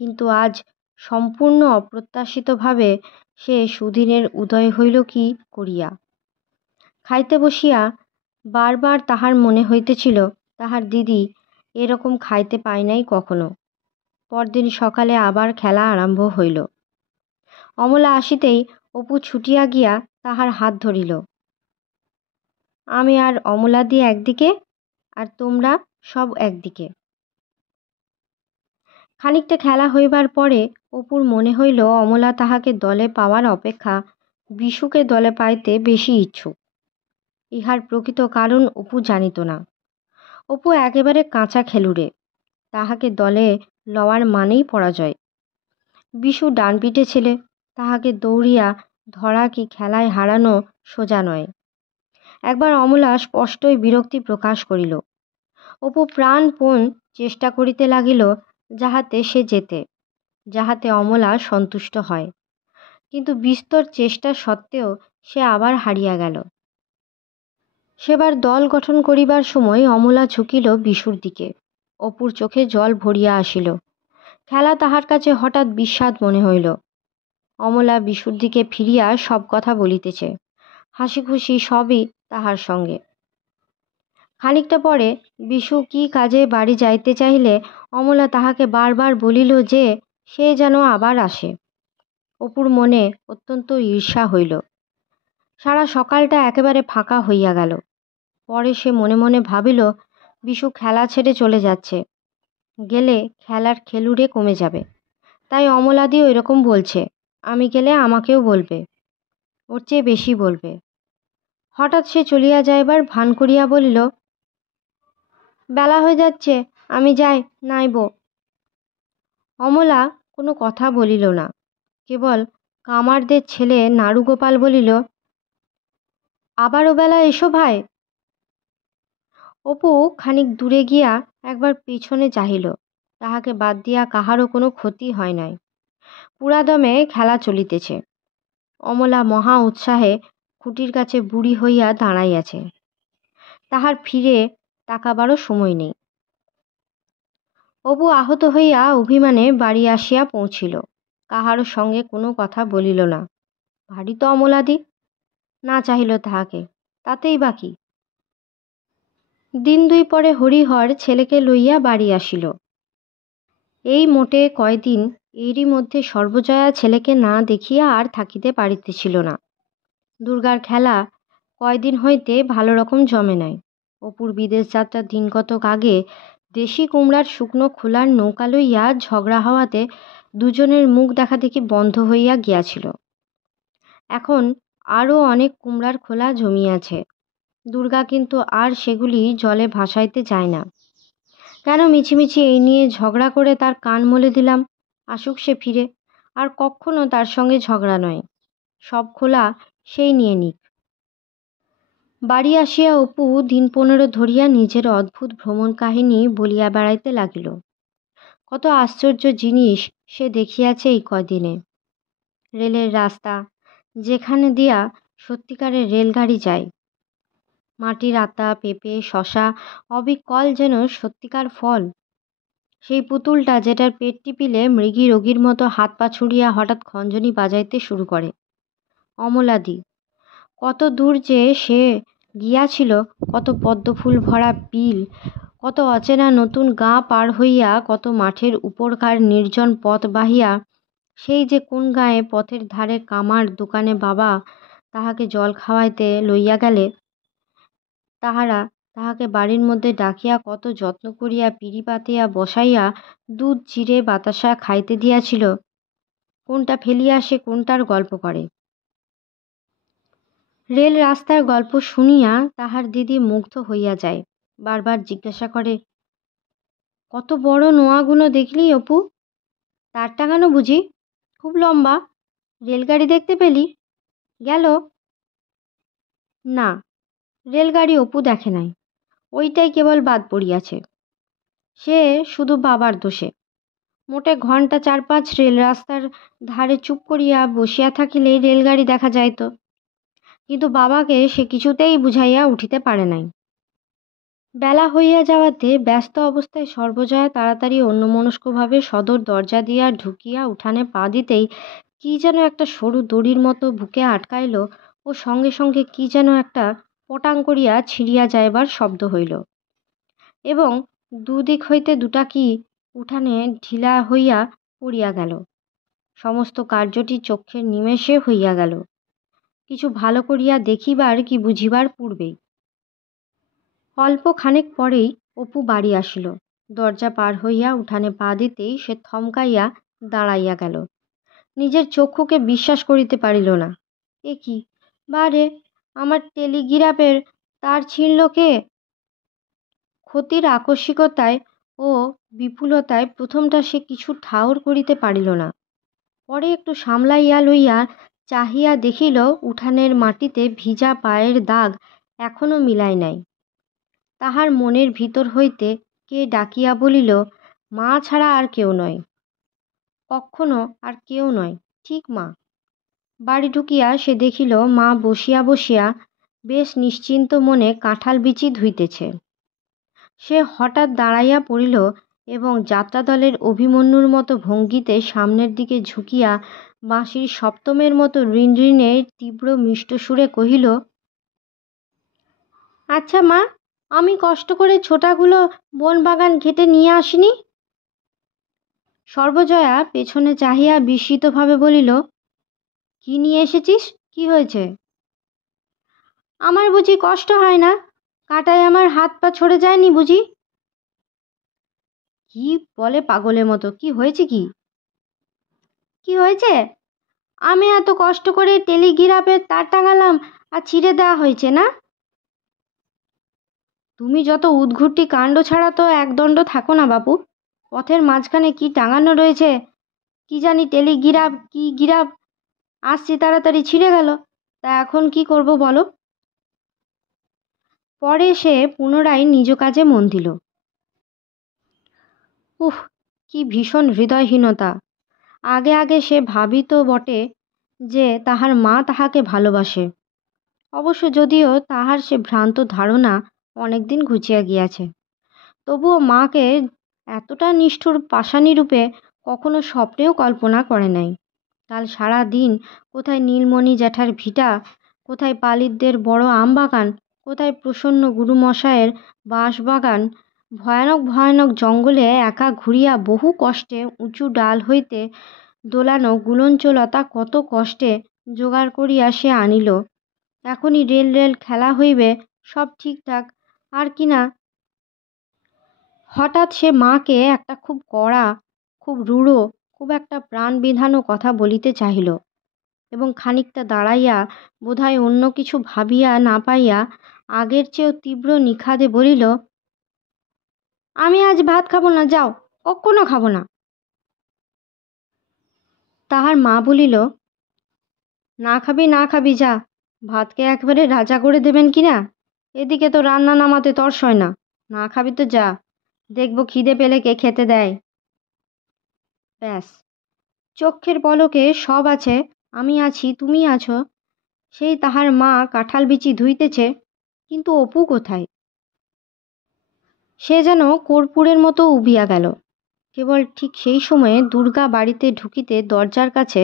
কিন্তু আজ সম্পূর্ণ অপ্রত্যাশিতভাবে সে সুদিনের উদয় হইল কি করিয়া। খাইতে বসিয়া বারবার তাহার মনে হইতেছিল তাহার দিদি এরকম খাইতে পায় নাই কখনো। পরদিন সকালে আবার খেলা আরম্ভ হইল। অমলা আসিতেই অপু ছুটিয়া গিয়া তাহার হাত ধরিল। আমি আর অমলাদি একদিকে, আর তোমরা সব একদিকে। খানিকটা খেলা হইবার পরে অপুর মনে হইল অমলা তাহাকে দলে পাওয়ার অপেক্ষা বিশুকে দলে পাইতে বেশি ইচ্ছুক। ইহার প্রকৃত কারণ অপু জানিত না। অপু একেবারে কাঁচা খেলুড়ে, তাহাকে দলে লওয়ার মানেই পরাজয়। বিশু ডান পিঠে ছেলে, তাহাকে দৌড়িয়া ধরা কি খেলায় হারানো সোজা নয়। একবার অমলা স্পষ্টই বিরক্তি প্রকাশ করিল। অপু প্রাণপণ চেষ্টা করিতে লাগিল যাহাতে সে জেতে, যাহাতে অমলা সন্তুষ্ট হয়, কিন্তু বিস্তর চেষ্টা সত্ত্বেও সে আবার হারিয়া গেল। সেবার দল গঠন করিবার সময় অমলা ঝুঁকিল বিশুর দিকে। অপুর চোখে জল ভরিয়া আসিল। খেলা তাহার কাছে হঠাৎ বিস্বাদ মনে হইল। অমলা বিশুর দিকে ফিরিয়া সব কথা বলিতেছে, হাসি খুশি সবই তাহার সঙ্গে। খানিকটা পরে বিশু কি কাজে বাড়ি যাইতে চাহিলে অমলা তাহাকে বারবার বলিল যে সে যেন আবার আসে। অপুর মনে অত্যন্ত ঈর্ষা হইল। সারা সকালটা একেবারে ফাঁকা হইয়া গেল। পরে সে মনে মনে ভাবিল বিশু খেলা ছেড়ে চলে যাচ্ছে, গেলে খেলার খেলুড়ে কমে যাবে, তাই অমলাদিও এরকম বলছে, আমি গেলে আমাকেও বলবে, ওর চেয়ে বেশি বলবে। হঠাৎ সে চলিয়া যাইবার ভান করিয়া বলিল, বেলা হয়ে যাচ্ছে, আমি যাই নাইব। অমলা কোনো কথা বলিল না, কেবল কামারদের ছেলে নাড়ুগোপাল বলিল, আবারও বেলা এসো ভাই। অপু খানিক দূরে গিয়া একবার পিছনে চাহিল, তাহাকে বাদ দিয়া কাহারও কোনো ক্ষতি হয় নাই। পুরাদমে খেলা চলিতেছে। অমলা মহা উৎসাহে খুঁটির কাছে বুড়ি হইয়া দাঁড়াইয়াছে, তাহার ফিরে তাকাবারও সময় নেই। অপু আহত হইয়া অভিমানে বাড়ি আসিয়া পৌঁছিল, কাহারও সঙ্গে কোনো কথা বলিল না। ভারী তো অমলাদি, না চাহিল তাহাকে, তাতেই বাকি। দিন দুই পরে হরিহর ছেলেকে লইয়া বাড়ি আসিল। এই মোটে কয়দিন এরই মধ্যে সর্বজয়া ছেলেকে না দেখিয়া আর থাকিতে পারিতেছিল না। দুর্গার খেলা কয়দিন হইতে ভালো রকম জমে নাই। অপুর বিদেশ যাত্রার দিন কতক আগে দেশি কুমড়ার শুকনো খোলার নৌকা লইয়া ঝগড়া হওয়াতে দুজনের মুখ দেখা দেখি বন্ধ হইয়া গিয়াছিল। এখন আরও অনেক কুমড়ার খোলা জমিয়াছে। দুর্গা কিন্তু আর সেগুলি জলে ভাসাইতে যায় না। কেন মিছিমিছি এই নিয়ে ঝগড়া করে তার কান মলে দিলাম, আসুক সে ফিরে, আর কখনো তার সঙ্গে ঝগড়া নয়, সব খোলা সেই নিয়ে নিক। বাড়ি আসিয়া অপু দিন 15 ধরিয়া নিজের অদ্ভুত ভ্রমণ কাহিনী বলিয়া বেড়াইতে লাগিল। কত আশ্চর্য জিনিস সে দেখিয়াছে এই কদিনে। রেলের রাস্তা, যেখানে দিয়া সত্যিকারের রেলগাড়ি যায়, মাটির আতা, পেঁপে, শশা অবিকল যেন সত্যিকার ফল। সেই পুতুলটা যেটার পেট টিপিলে মৃগী রোগীর মতো হাত পা ছুড়িয়া হঠাৎ খঞ্জনি বাজাইতে শুরু করে। অমলাদি কত দূর যে সে গিয়াছিল, কত পদ্মফুল ভরা বিল, কত অচেনা নতুন গাঁ পার হইয়া, কত মাঠের উপরকার নির্জন পথ বাহিয়া, সেই যে কোন গাঁয়ে পথের ধারে কামার দোকানে বাবা তাহাকে জল খাওয়াইতে লইয়া গেলে, তাহারা তাহাকে বাড়ির মধ্যে ডাকিয়া কত যত্ন করিয়া পিঁড়ি পাতিয়া বসাইয়া দুধ চিড়ে বাতাসা খাইতে দিয়াছিল, কোনটা ফেলিয়া সে কোনটার গল্প করে। রেল রাস্তার গল্প শুনিয়া তাহার দিদি মুগ্ধ হইয়া যায়, বারবার জিজ্ঞাসা করে, কত বড় নোয়াগুলো দেখলি অপু? তারটা কেন বুঝি, খুব লম্বা, রেলগাড়ি দেখতে পেলি? গেল না, রেলগাড়ি অপু দেখে নাই, ওইটাই কেবল বাদ পড়িয়াছে। সে শুধু বাবার দোষে। মোটে ঘন্টা 4-5 রেল রাস্তার ধারে চুপ করিয়া বসিয়া থাকিলেই রেলগাড়ি দেখা যাইত, কিন্তু বাবাকে সে কিছুতেই বুঝাইয়া উঠিতে পারে নাই। বেলা হইয়া যাওয়াতে ব্যস্ত অবস্থায় সর্বজয়া তাড়াতাড়ি অন্যমনস্কভাবে সদর দরজা দিয়া ঢুকিয়া উঠানে পা দিতেই কি যেন একটা সরু দড়ির মতো বুকে আটকাইল, ও সঙ্গে সঙ্গে কি যেন একটা পটাং করিয়া ছিঁড়িয়া যাইবার শব্দ হইল, এবং দুদিক হইতে দুটা কি উঠানে ঢিলা হইয়া পড়িয়া গেল। সমস্ত কার্যটি চক্ষের নিমেষে হইয়া গেল, কিছু ভালো করিয়া দেখিবার কি বুঝিবার পূর্বেই। অল্প খানেক পরেই অপু বাড়ি আসিল। দরজা পার হইয়া উঠানে পা দিতেই সে থমকাইয়া দাঁড়াইয়া গেল। নিজের চক্ষুকে বিশ্বাস করিতে পারিল না। এ কি, বারে, আমার টেলিগ্রাফের তার ছিঁড়ল কে? ক্ষতির আকস্মিকতায় ও বিপুলতায় প্রথমটা সে কিছু ঠাউর করিতে পারিল না। পরে একটু সামলাইয়া লইয়া চাহিয়া দেখিল উঠানের মাটিতে ভিজা পায়ের দাগ এখনো মিলায় নাই। তাহার মনের ভিতর হইতে কে ডাকিয়া বলিল, মা ছাড়া আর কেউ নয়, কক্ষনো আর কেউ নয়, ঠিক মা। বাড়ি ঢুকিয়া সে দেখিল মা বসিয়া বসিয়া বেশ নিশ্চিন্ত মনে কাঁঠাল বিচি ধুইতেছে। সে হঠাৎ দাঁড়াইয়া পড়িল এবং যাত্রাদলের অভিমন্যুর মতো ভঙ্গিতে সামনের দিকে ঝুঁকিয়া বাঁশির সপ্তমের মতো ঋণঋণে তীব্র মিষ্ট সুরে কহিল, আচ্ছা মা, আমি কষ্ট করে ছোটাগুলো বন বাগান ঘেটে নিয়ে আসিনি? সর্বজয়া পেছনে চাহিয়া বিস্মিতভাবে বলিল, কি নিয়ে এসেছিস? কি হয়েছে? আমার বুঝি কষ্ট হয় না? কাঁটায় আমার হাত পা ছড়ে যায়নি বুঝি? কি বলে পাগলের মতো? কি হয়েছে? কি হয়েছে? আমি এত কষ্ট করে টেলিগ্রাফের তার টাঙালাম আর ছিঁড়ে দেওয়া হয়েছে না? তুমি যত উদ্ঘুট্টি কাণ্ড ছাড়া তো একদণ্ড থাকো না বাপু। পথের মাঝখানে কি টাঙানো রয়েছে কি জানি, টেলিগ্রাফ কি গিরাফ, আসছি তাড়াতাড়ি ছিঁড়ে গেল, তা এখন কি করব বলো? পরে সে পুনরায় নিজ কাজে মন দিল। উহ, কি ভীষণ হৃদয়হীনতা! আগে আগে সে ভাবিত বটে যে তাহার মা তাহাকে ভালোবাসে, অবশ্য যদিও তাহার সে ভ্রান্ত ধারণা অনেকদিন ঘুচিয়া গিয়াছে, তবুও মাকে এতটা নিষ্ঠুর পাষাণীরূপে কখনো স্বপ্নেও কল্পনা করে নাই। কাল সারা দিন কোথায় নীলমণি জ্যাঠার ভিটা, কোথায় পালিতদের বড় আম বাগান, কোথায় প্রসন্ন গুরুমশায়ের বাঁশ বাগান, ভয়ানক ভয়ানক জঙ্গলে একা ঘুরিয়া বহু কষ্টে উঁচু ডাল হইতে দোলানো গুলঞ্চলতা কত কষ্টে জোগাড় করিয়া সে আনিল। এখনই রেল রেল খেলা হইবে, সব ঠিকঠাক, আর কি না। হঠাৎ সে মাকে একটা খুব কড়া, খুব রূঢ়, খুব একটা প্রাণ বিঁধানো কথা বলিতে চাহিল, এবং খানিকটা দাঁড়াইয়া বোধহয় অন্য কিছু ভাবিয়া না পাইয়া আগের চেয়েও তীব্র নিখাদে বলিল, আমি আজ ভাত খাবো না, যাও, কখনো খাবো না। তাহার মা বলিল, না খাবি না খাবি, যা, ভাতকে একবারে রাজা করে দেবেন কি না? এদিকে তো রান্না নামাতে তর্স হয় না। না খাবি তো যা, দেখব খিদে পেলে কে খেতে দেয়। ব্যাস, চক্ষের পলকে সব আছে, আমি আছি, তুমি আছো। সেই তাহার মা কাঁঠাল বিচি ধুইতেছে, কিন্তু অপু কোথায়? সে যেন কর্পূরের মতো উবিয়া গেল। কেবল ঠিক সেই সময়ে দুর্গা বাড়িতে ঢুকিতে দরজার কাছে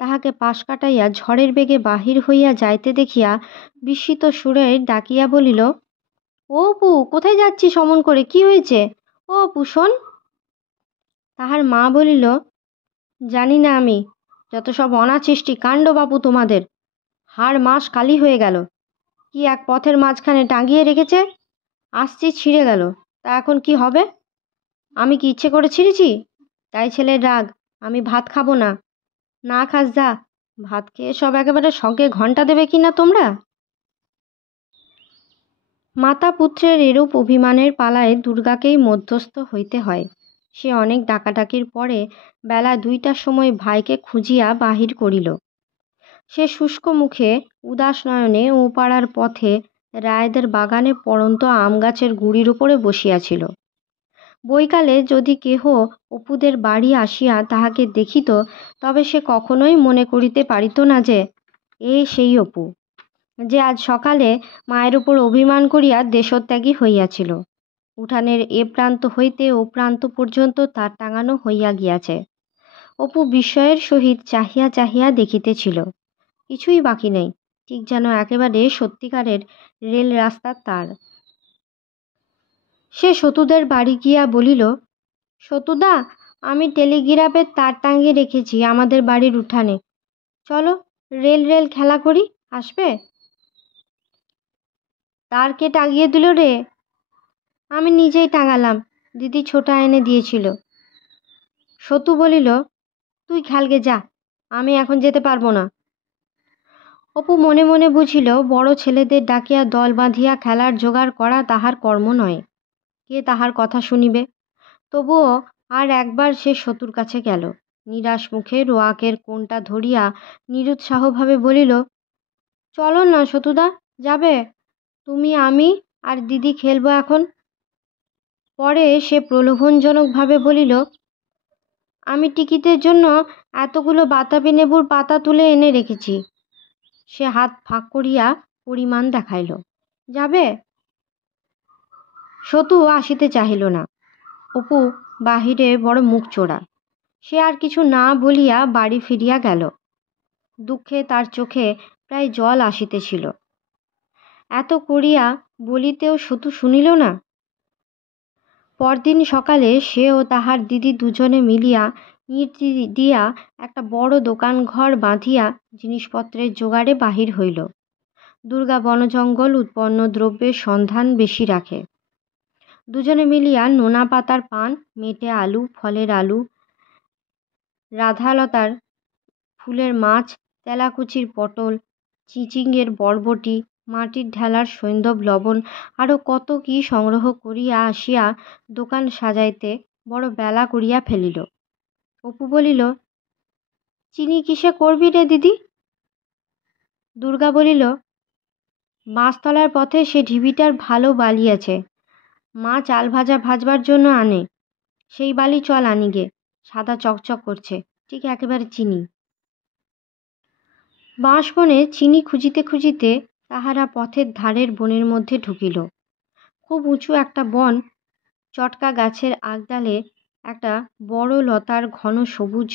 তাহাকে পাশ কাটাইয়া ঝড়ের বেগে বাহির হইয়া যাইতে দেখিয়া বিস্মিত সুরে ডাকিয়া বলিল, ও অপু, কোথায় যাচ্ছিস অমন করে? কি হয়েছে? ও অপু, শোন। তাহার মা বলিল, জানি না আমি, যত সব অনাছিষ্টি কাণ্ড বাপু তোমাদের। হাড় মাস কালি হয়ে গেল, কি এক পথের মাঝখানে টাঙিয়ে রেখেছে, আসছি ছিঁড়ে গেল, তা এখন কি হবে? আমি কি ইচ্ছে করে ছিঁড়েছি? তাই ছেলের রাগ, আমি ভাত খাবো না। না খাস যা, ভাত খেয়ে সব একেবারে সঙ্গে ঘন্টা দেবে কি না তোমরা? মাতা পুত্রের এরূপ অভিমানের পালায় দুর্গাকেই মধ্যস্থ হইতে হয়। সে অনেক ডাকাডাকির পরে বেলা 2টার সময় ভাইকে খুঁজিয়া বাহির করিল। সে শুষ্ক মুখে উদাস নয়নে ও পাড়ার পথে রায়দের বাগানে পড়ন্ত আম গাছের গুঁড়ির উপরে বসিয়াছিল। বৈকালে যদি কেহ অপুদের বাড়ি আসিয়া তাহাকে দেখিত, তবে সে কখনোই মনে করিতে পারিত না যে এ সেই অপু, যে আজ সকালে মায়ের উপর অভিমান করিয়া দেশত্যাগী হইয়াছিল। উঠানের এ প্রান্ত হইতে ও প্রান্ত পর্যন্ত তার টাঙানো হইয়া গিয়াছে। অপু বিস্ময়ের সহিত চাহিয়া চাহিয়া দেখিতেছিল। কিছুই বাকি নেই, ঠিক যেন একেবারে সত্যিকারের রেল রাস্তার তার। সে সতুদের বাড়ি গিয়া বলিল, সতুদা, আমি টেলিগ্রাফের তার টাঙিয়ে রেখেছি আমাদের বাড়ির উঠানে, চলো রেল রেল খেলা করি, আসবে? তার কে টাঙিয়ে দিল রে? আমি নিজেই টাঙালাম, দিদি ছোটা এনে দিয়েছিল। সতু বলিল, তুই খেলগে যা, আমি এখন যেতে পারবো না। অপু মনে মনে বুঝিল বড় ছেলেদের ডাকিয়া দল বাঁধিয়া খেলার জোগাড় করা তাহার কর্ম নয়, কে তাহার কথা শুনিবে। তবুও আর একবার সে সতুর কাছে গেল। নিরাশ মুখে রোয়াকের কোণটা ধরিয়া নিরুৎসাহভাবে বলিল, চলো না সতুদা, যাবে? তুমি, আমি আর দিদি খেলবো এখন। পরে সে প্রলোভনজনকভাবে বলিল, আমি টিকিটের জন্য এতগুলো বাতাবি লেবুর পাতা তুলে এনে রেখেছি। সে হাত ফাঁক করিয়া পরিমাণ দেখাইল। যাবে? সতু আসিতে চাহিল না। অপু বাহিরে বড় মুখ চোরা। সে আর কিছু না বলিয়া বাড়ি ফিরিয়া গেল। দুঃখে তার চোখে প্রায় জল আসিতেছিল। এত করিয়া বলিতেও সতু শুনিল না। পরদিন সকালে সে ও তাহার দিদি দুজনে মিলিয়া ইট দিয়া একটা বড় দোকান ঘর বাঁধিয়া জিনিসপত্রের জোগাড়ে বাহির হইল। দুর্গা বনজঙ্গল উৎপন্ন দ্রব্যের সন্ধান বেশি রাখে। দুজনে মিলিয়া নোনা পাতার পান, মেটে আলু, ফলের আলু, রাধালতার ফুলের মাছ, তেলাকুচির পটল, চিচিঙ্গের বরবটি, মাটির ঢেলার সৈন্ধব লবণ, আরও কত কি সংগ্রহ করিয়া আসিয়া দোকান সাজাইতে বড় বেলা করিয়া ফেলিল। অপু বলিল, চিনি কিসে করবি রে দিদি? দুর্গা বলিল, বাঁশতলার পথে সে ঢিবিটার ভালো বালি আছে, মা চাল ভাজা ভাজবার জন্য আনে, সেই বালি চল আনি গে, সাদা চকচক করছে, ঠিক একেবারে চিনি। বাঁশ বনে চিনি খুঁজিতে খুঁজিতে তাহারা পথের ধারের বনের মধ্যে ঢুকিল। খুব উঁচু একটা বন। চটকা গাছের আগডালে একটা বড় লতার ঘন সবুজ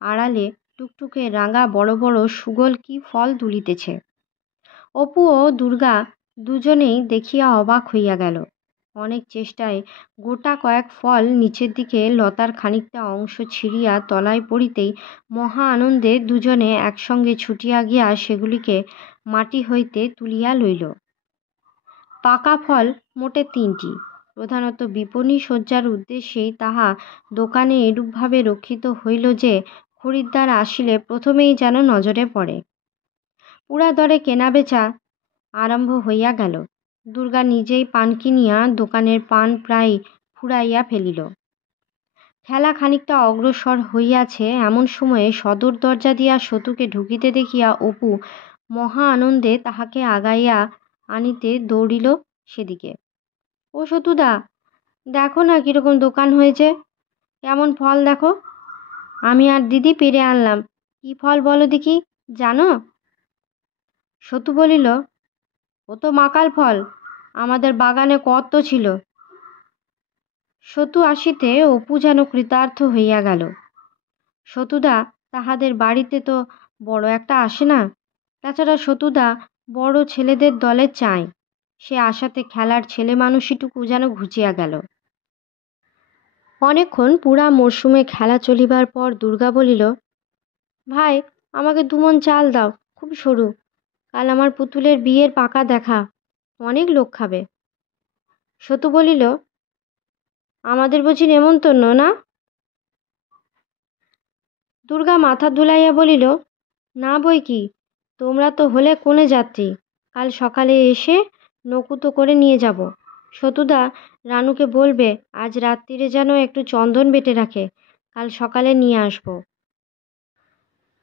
আড়ালে টুকটুকে রাঙা বড় বড় সুগোল কি ফল দুলিতেছে। অপু ও দুর্গা দুজনেই দেখিয়া অবাক হইয়া গেল। অনেক চেষ্টায় গোটা কয়েক ফল নিচের দিকে লতার খানিকটা অংশ ছিঁড়িয়া তলায় পড়িতেই মহা আনন্দে দুজনে একসঙ্গে ছুটিয়া গিয়া সেগুলিকে মাটি হইতে তুলিয়া লইল। পাকা ফল মোটে 3টি। প্রধানত বিপণী সজ্জার উদ্দেশ্যেই তাহা দোকানে এরূপভাবে রক্ষিত হইল যে খরিদ্দার আসিলে প্রথমেই যেন নজরে পড়ে। পুরা দরে কেনাবেচা আরম্ভ হইয়া গেল। দুর্গা নিজেই পান কিনিয়া দোকানের পান প্রায় ফুরাইয়া ফেলিল। খেলা খানিকটা অগ্রসর হইয়াছে এমন সময়ে সদর দরজা দিয়া সতুকে ঢুকিতে দেখিয়া অপু মহা আনন্দে তাহাকে আগাইয়া আনিতে দৌড়িল সেদিকে। ও সতুদা, দেখো না কীরকম দোকান হয়েছে, কেমন ফল দেখো, আমি আর দিদি পেরে আনলাম। কি ফল বলো দেখি, জানো? সতু বলিল, ও তো মাকাল ফল, আমাদের বাগানে কত ছিল। সতু আসিতে অপু যেন কৃতার্থ হইয়া গেল। সতুদা তাহাদের বাড়িতে তো বড় একটা আসে না। তাছাড়া সতুদা বড় ছেলেদের দলে চায়। সে আশাতে খেলার ছেলে মানুষটুকু যেন ঘুচিয়া গেল। অনেকক্ষণ পুরা মরশুমে খেলা চলিবার পর দুর্গা বলিল, ভাই, আমাকে 2 মণ চাল দাও, খুব সরু, কাল আমার পুতুলের বিয়ের পাকা দেখা, অনেক লোক খাবে। সতু বলিল, আমাদের বুঝি নেমন্তন্ন না? দুর্গা মাথা দুলাইয়া বলিল, না বই কি, তোমরা তো হলে কোণে যাত্রী, কাল সকালে এসে নকুতো করে নিয়ে যাব। সতুদা রানুকে বলবে আজ রাত্রিরে যেন একটু চন্দন বেটে রাখে, কাল সকালে নিয়ে আসব।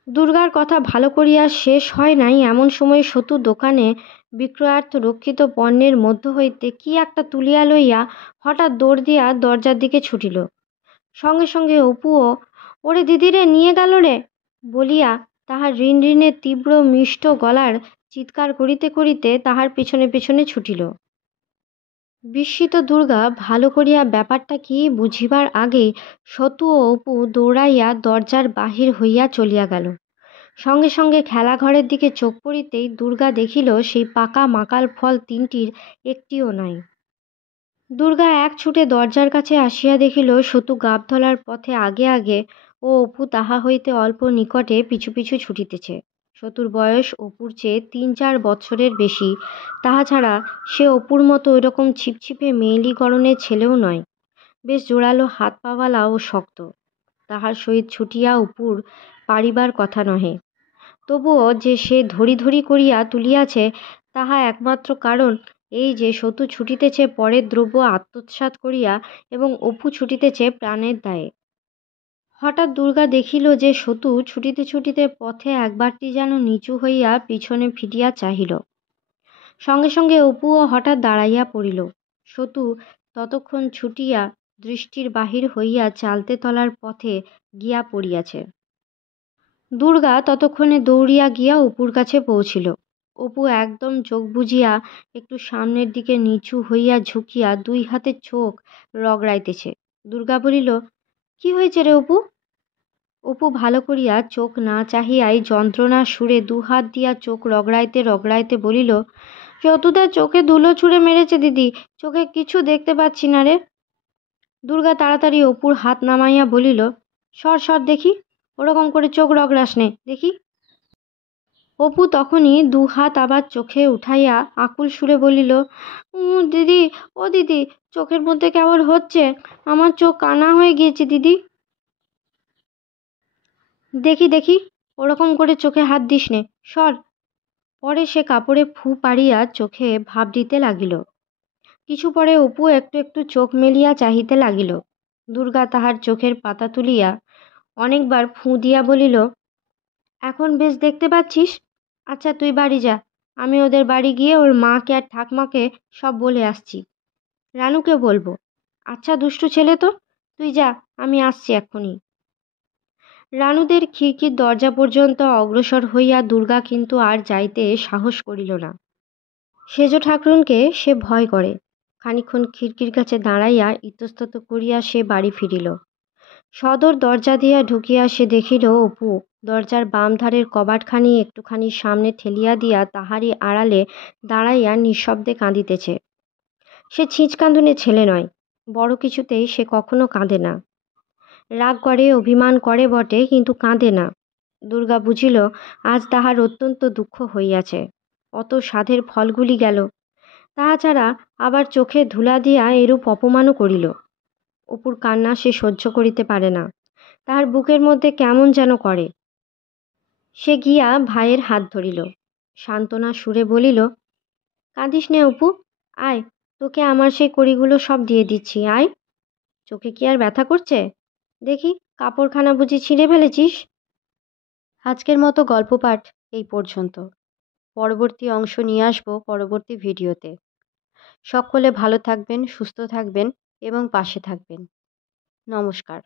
দুর্গার কথা ভালো করিয়া শেষ হয় নাই এমন সময় সতু দোকানে বিক্রয়ার্থ রক্ষিত পণ্যের মধ্য হইতে কি একটা তুলিয়া লইয়া হঠাৎ দৌড় দিয়া দরজার দিকে ছুটিল। সঙ্গে সঙ্গে অপুও, ওরে দিদিরে, নিয়ে গেল রে বলিয়া তাহার ঋণঋণের তীব্র মিষ্ট গলার চিৎকার করিতে করিতে তাহার পেছনে পেছনে ছুটিল। বিস্মিত দুর্গা ভালো করিয়া ব্যাপারটা কি বুঝিবার আগেই সতু ও অপু দৌড়াইয়া দরজার বাহির হইয়া চলিয়া গেল। সঙ্গে সঙ্গে খেলাঘরের দিকে চোখ পড়িতেই দুর্গা দেখিল সেই পাকা মাকাল ফল 3টির একটিও নাই। দুর্গা এক ছুটে দরজার কাছে আসিয়া দেখিল সতু গাবতলার পথে আগে আগে ও অপু তাহা হইতে অল্প নিকটে পিছু পিছু ছুটিতেছে। সতুর বয়স অপুর চেয়ে 3-4 বৎসরের বেশি। তাহা ছাড়া সে অপুর মতো ওইরকম ছিপছিপে মেয়েলি গড়নের ছেলেও নয়। বেশ জোরালো হাত পাওয়ালা ও শক্ত। তাহার সহিত ছুটিয়া অপুর পারিবার কথা নহে। তবুও যে সে ধরি ধরি করিয়া তুলিয়াছে তাহা একমাত্র কারণ এই যে সতু ছুটিতেছে পরের দ্রব্য আত্মসাৎ করিয়া এবং অপু ছুটিতেছে প্রাণের দায়ে। হঠাৎ দুর্গা দেখিল যে সতু ছুটিতে ছুটিতে পথে একবারটি যেন নিচু হইয়া পিছনে ফিরিয়া চাহিল। সঙ্গে সঙ্গে অপুও হঠাৎ দাঁড়াইয়া পড়িল। সতু ততক্ষণ ছুটিয়া দৃষ্টির বাহির হইয়া চালতে তলার পথে গিয়া পড়িয়াছে। দুর্গা ততক্ষণে দৌড়িয়া গিয়া অপুর কাছে পৌঁছিল। অপু একদম চোখ বুজিয়া একটু সামনের দিকে নিচু হইয়া ঝুঁকিয়া দুই হাতে চোখ রগড়াইতেছে। দুর্গা বলিল, কি হয়েছে রে অপু? অপু ভালো করিয়া চোখ না চাহিয়াই যন্ত্রণার সুরে দুহাত দিয়া চোখ রগড়াইতে রগড়াইতে বলিল, যতুদা চোখে ধুলো ছুঁড়ে মেরেছে দিদি, চোখে কিছু দেখতে পাচ্ছি না রে। দুর্গা তাড়াতাড়ি অপুর হাত নামাইয়া বলিল, সর সর দেখি, ওরকম করে চোখ রগড়াস নে দেখি। অপু তখনই দুহাত আবার চোখে উঠাইয়া আকুল সুরে বলিল, দিদি, ও দিদি, চোখের মধ্যে কেমন হচ্ছে, আমার চোখ কানা হয়ে গিয়েছে দিদি। দেখি দেখি, ওরকম করে চোখে হাত দিস নে, সর। পরে সে কাপড়ে ফু পাড়িয়া চোখে ভাব দিতে লাগিল। কিছু পরে অপু একটু একটু চোখ মেলিয়া চাহিতে লাগিল। দুর্গা তাহার চোখের পাতা তুলিয়া অনেকবার ফু দিয়া বলিল, এখন বেশ দেখতে পাচ্ছিস? আচ্ছা তুই বাড়ি যা, আমি ওদের বাড়ি গিয়ে ওর মাকে আর ঠাকমাকে সব বলে আসছি। রানুকে বলবো। আচ্ছা দুষ্টু ছেলে তো, তুই যা, আমি আসছি এক্ষুনি। রানুদের খিড়কির দরজা পর্যন্ত অগ্রসর হইয়া দুর্গা কিন্তু আর যাইতে সাহস করিল না। সেজ ঠাকরুনকে সে ভয় করে। খানিক্ষণ খিড়কির কাছে দাঁড়াইয়া ইতস্তত করিয়া সে বাড়ি ফিরিল। সদর দরজা দিয়া ঢুকিয়া সে দেখিল অপু দরজার বাম ধারের কবাটখানি একটুখানি সামনে ঠেলিয়া দিয়া তাহারই আড়ালে দাঁড়াইয়া নিঃশব্দে কাঁদিতেছে। সে ছিঁচকাঁদুনে ছেলে নয়, বড় কিছুতেই সে কখনো কাঁদে না। রাগ করে, অভিমান করে বটে, কিন্তু কাঁদে না। দুর্গা বুঝিল আজ তাহার অত্যন্ত দুঃখ হইয়াছে। অত সাধের ফলগুলি গেল, তাহা ছাড়া আবার চোখে ধুলা দিয়া এরূপ অপমানও করিল। অপুর কান্না সে সহ্য করিতে পারে না, তাহার বুকের মধ্যে কেমন যেন করে। সে গিয়া ভাইয়ের হাত ধরিল, সান্ত্বনা সুরে বলিল, কাঁদিস নে অপু, আয়, তোকে আমার সেই কড়িগুলো সব দিয়ে দিচ্ছি, আয়। চোখে কি আর ব্যথা করছে? দেখি, কাপড়খানা বুঝি ছিঁড়ে ফেলেছিস? আজকের মতো গল্প পাঠ এই পর্যন্ত। পরবর্তী অংশ নিয়ে আসবো পরবর্তী ভিডিওতে। সকলে ভালো থাকবেন, সুস্থ থাকবেন এবং পাশে থাকবেন। নমস্কার।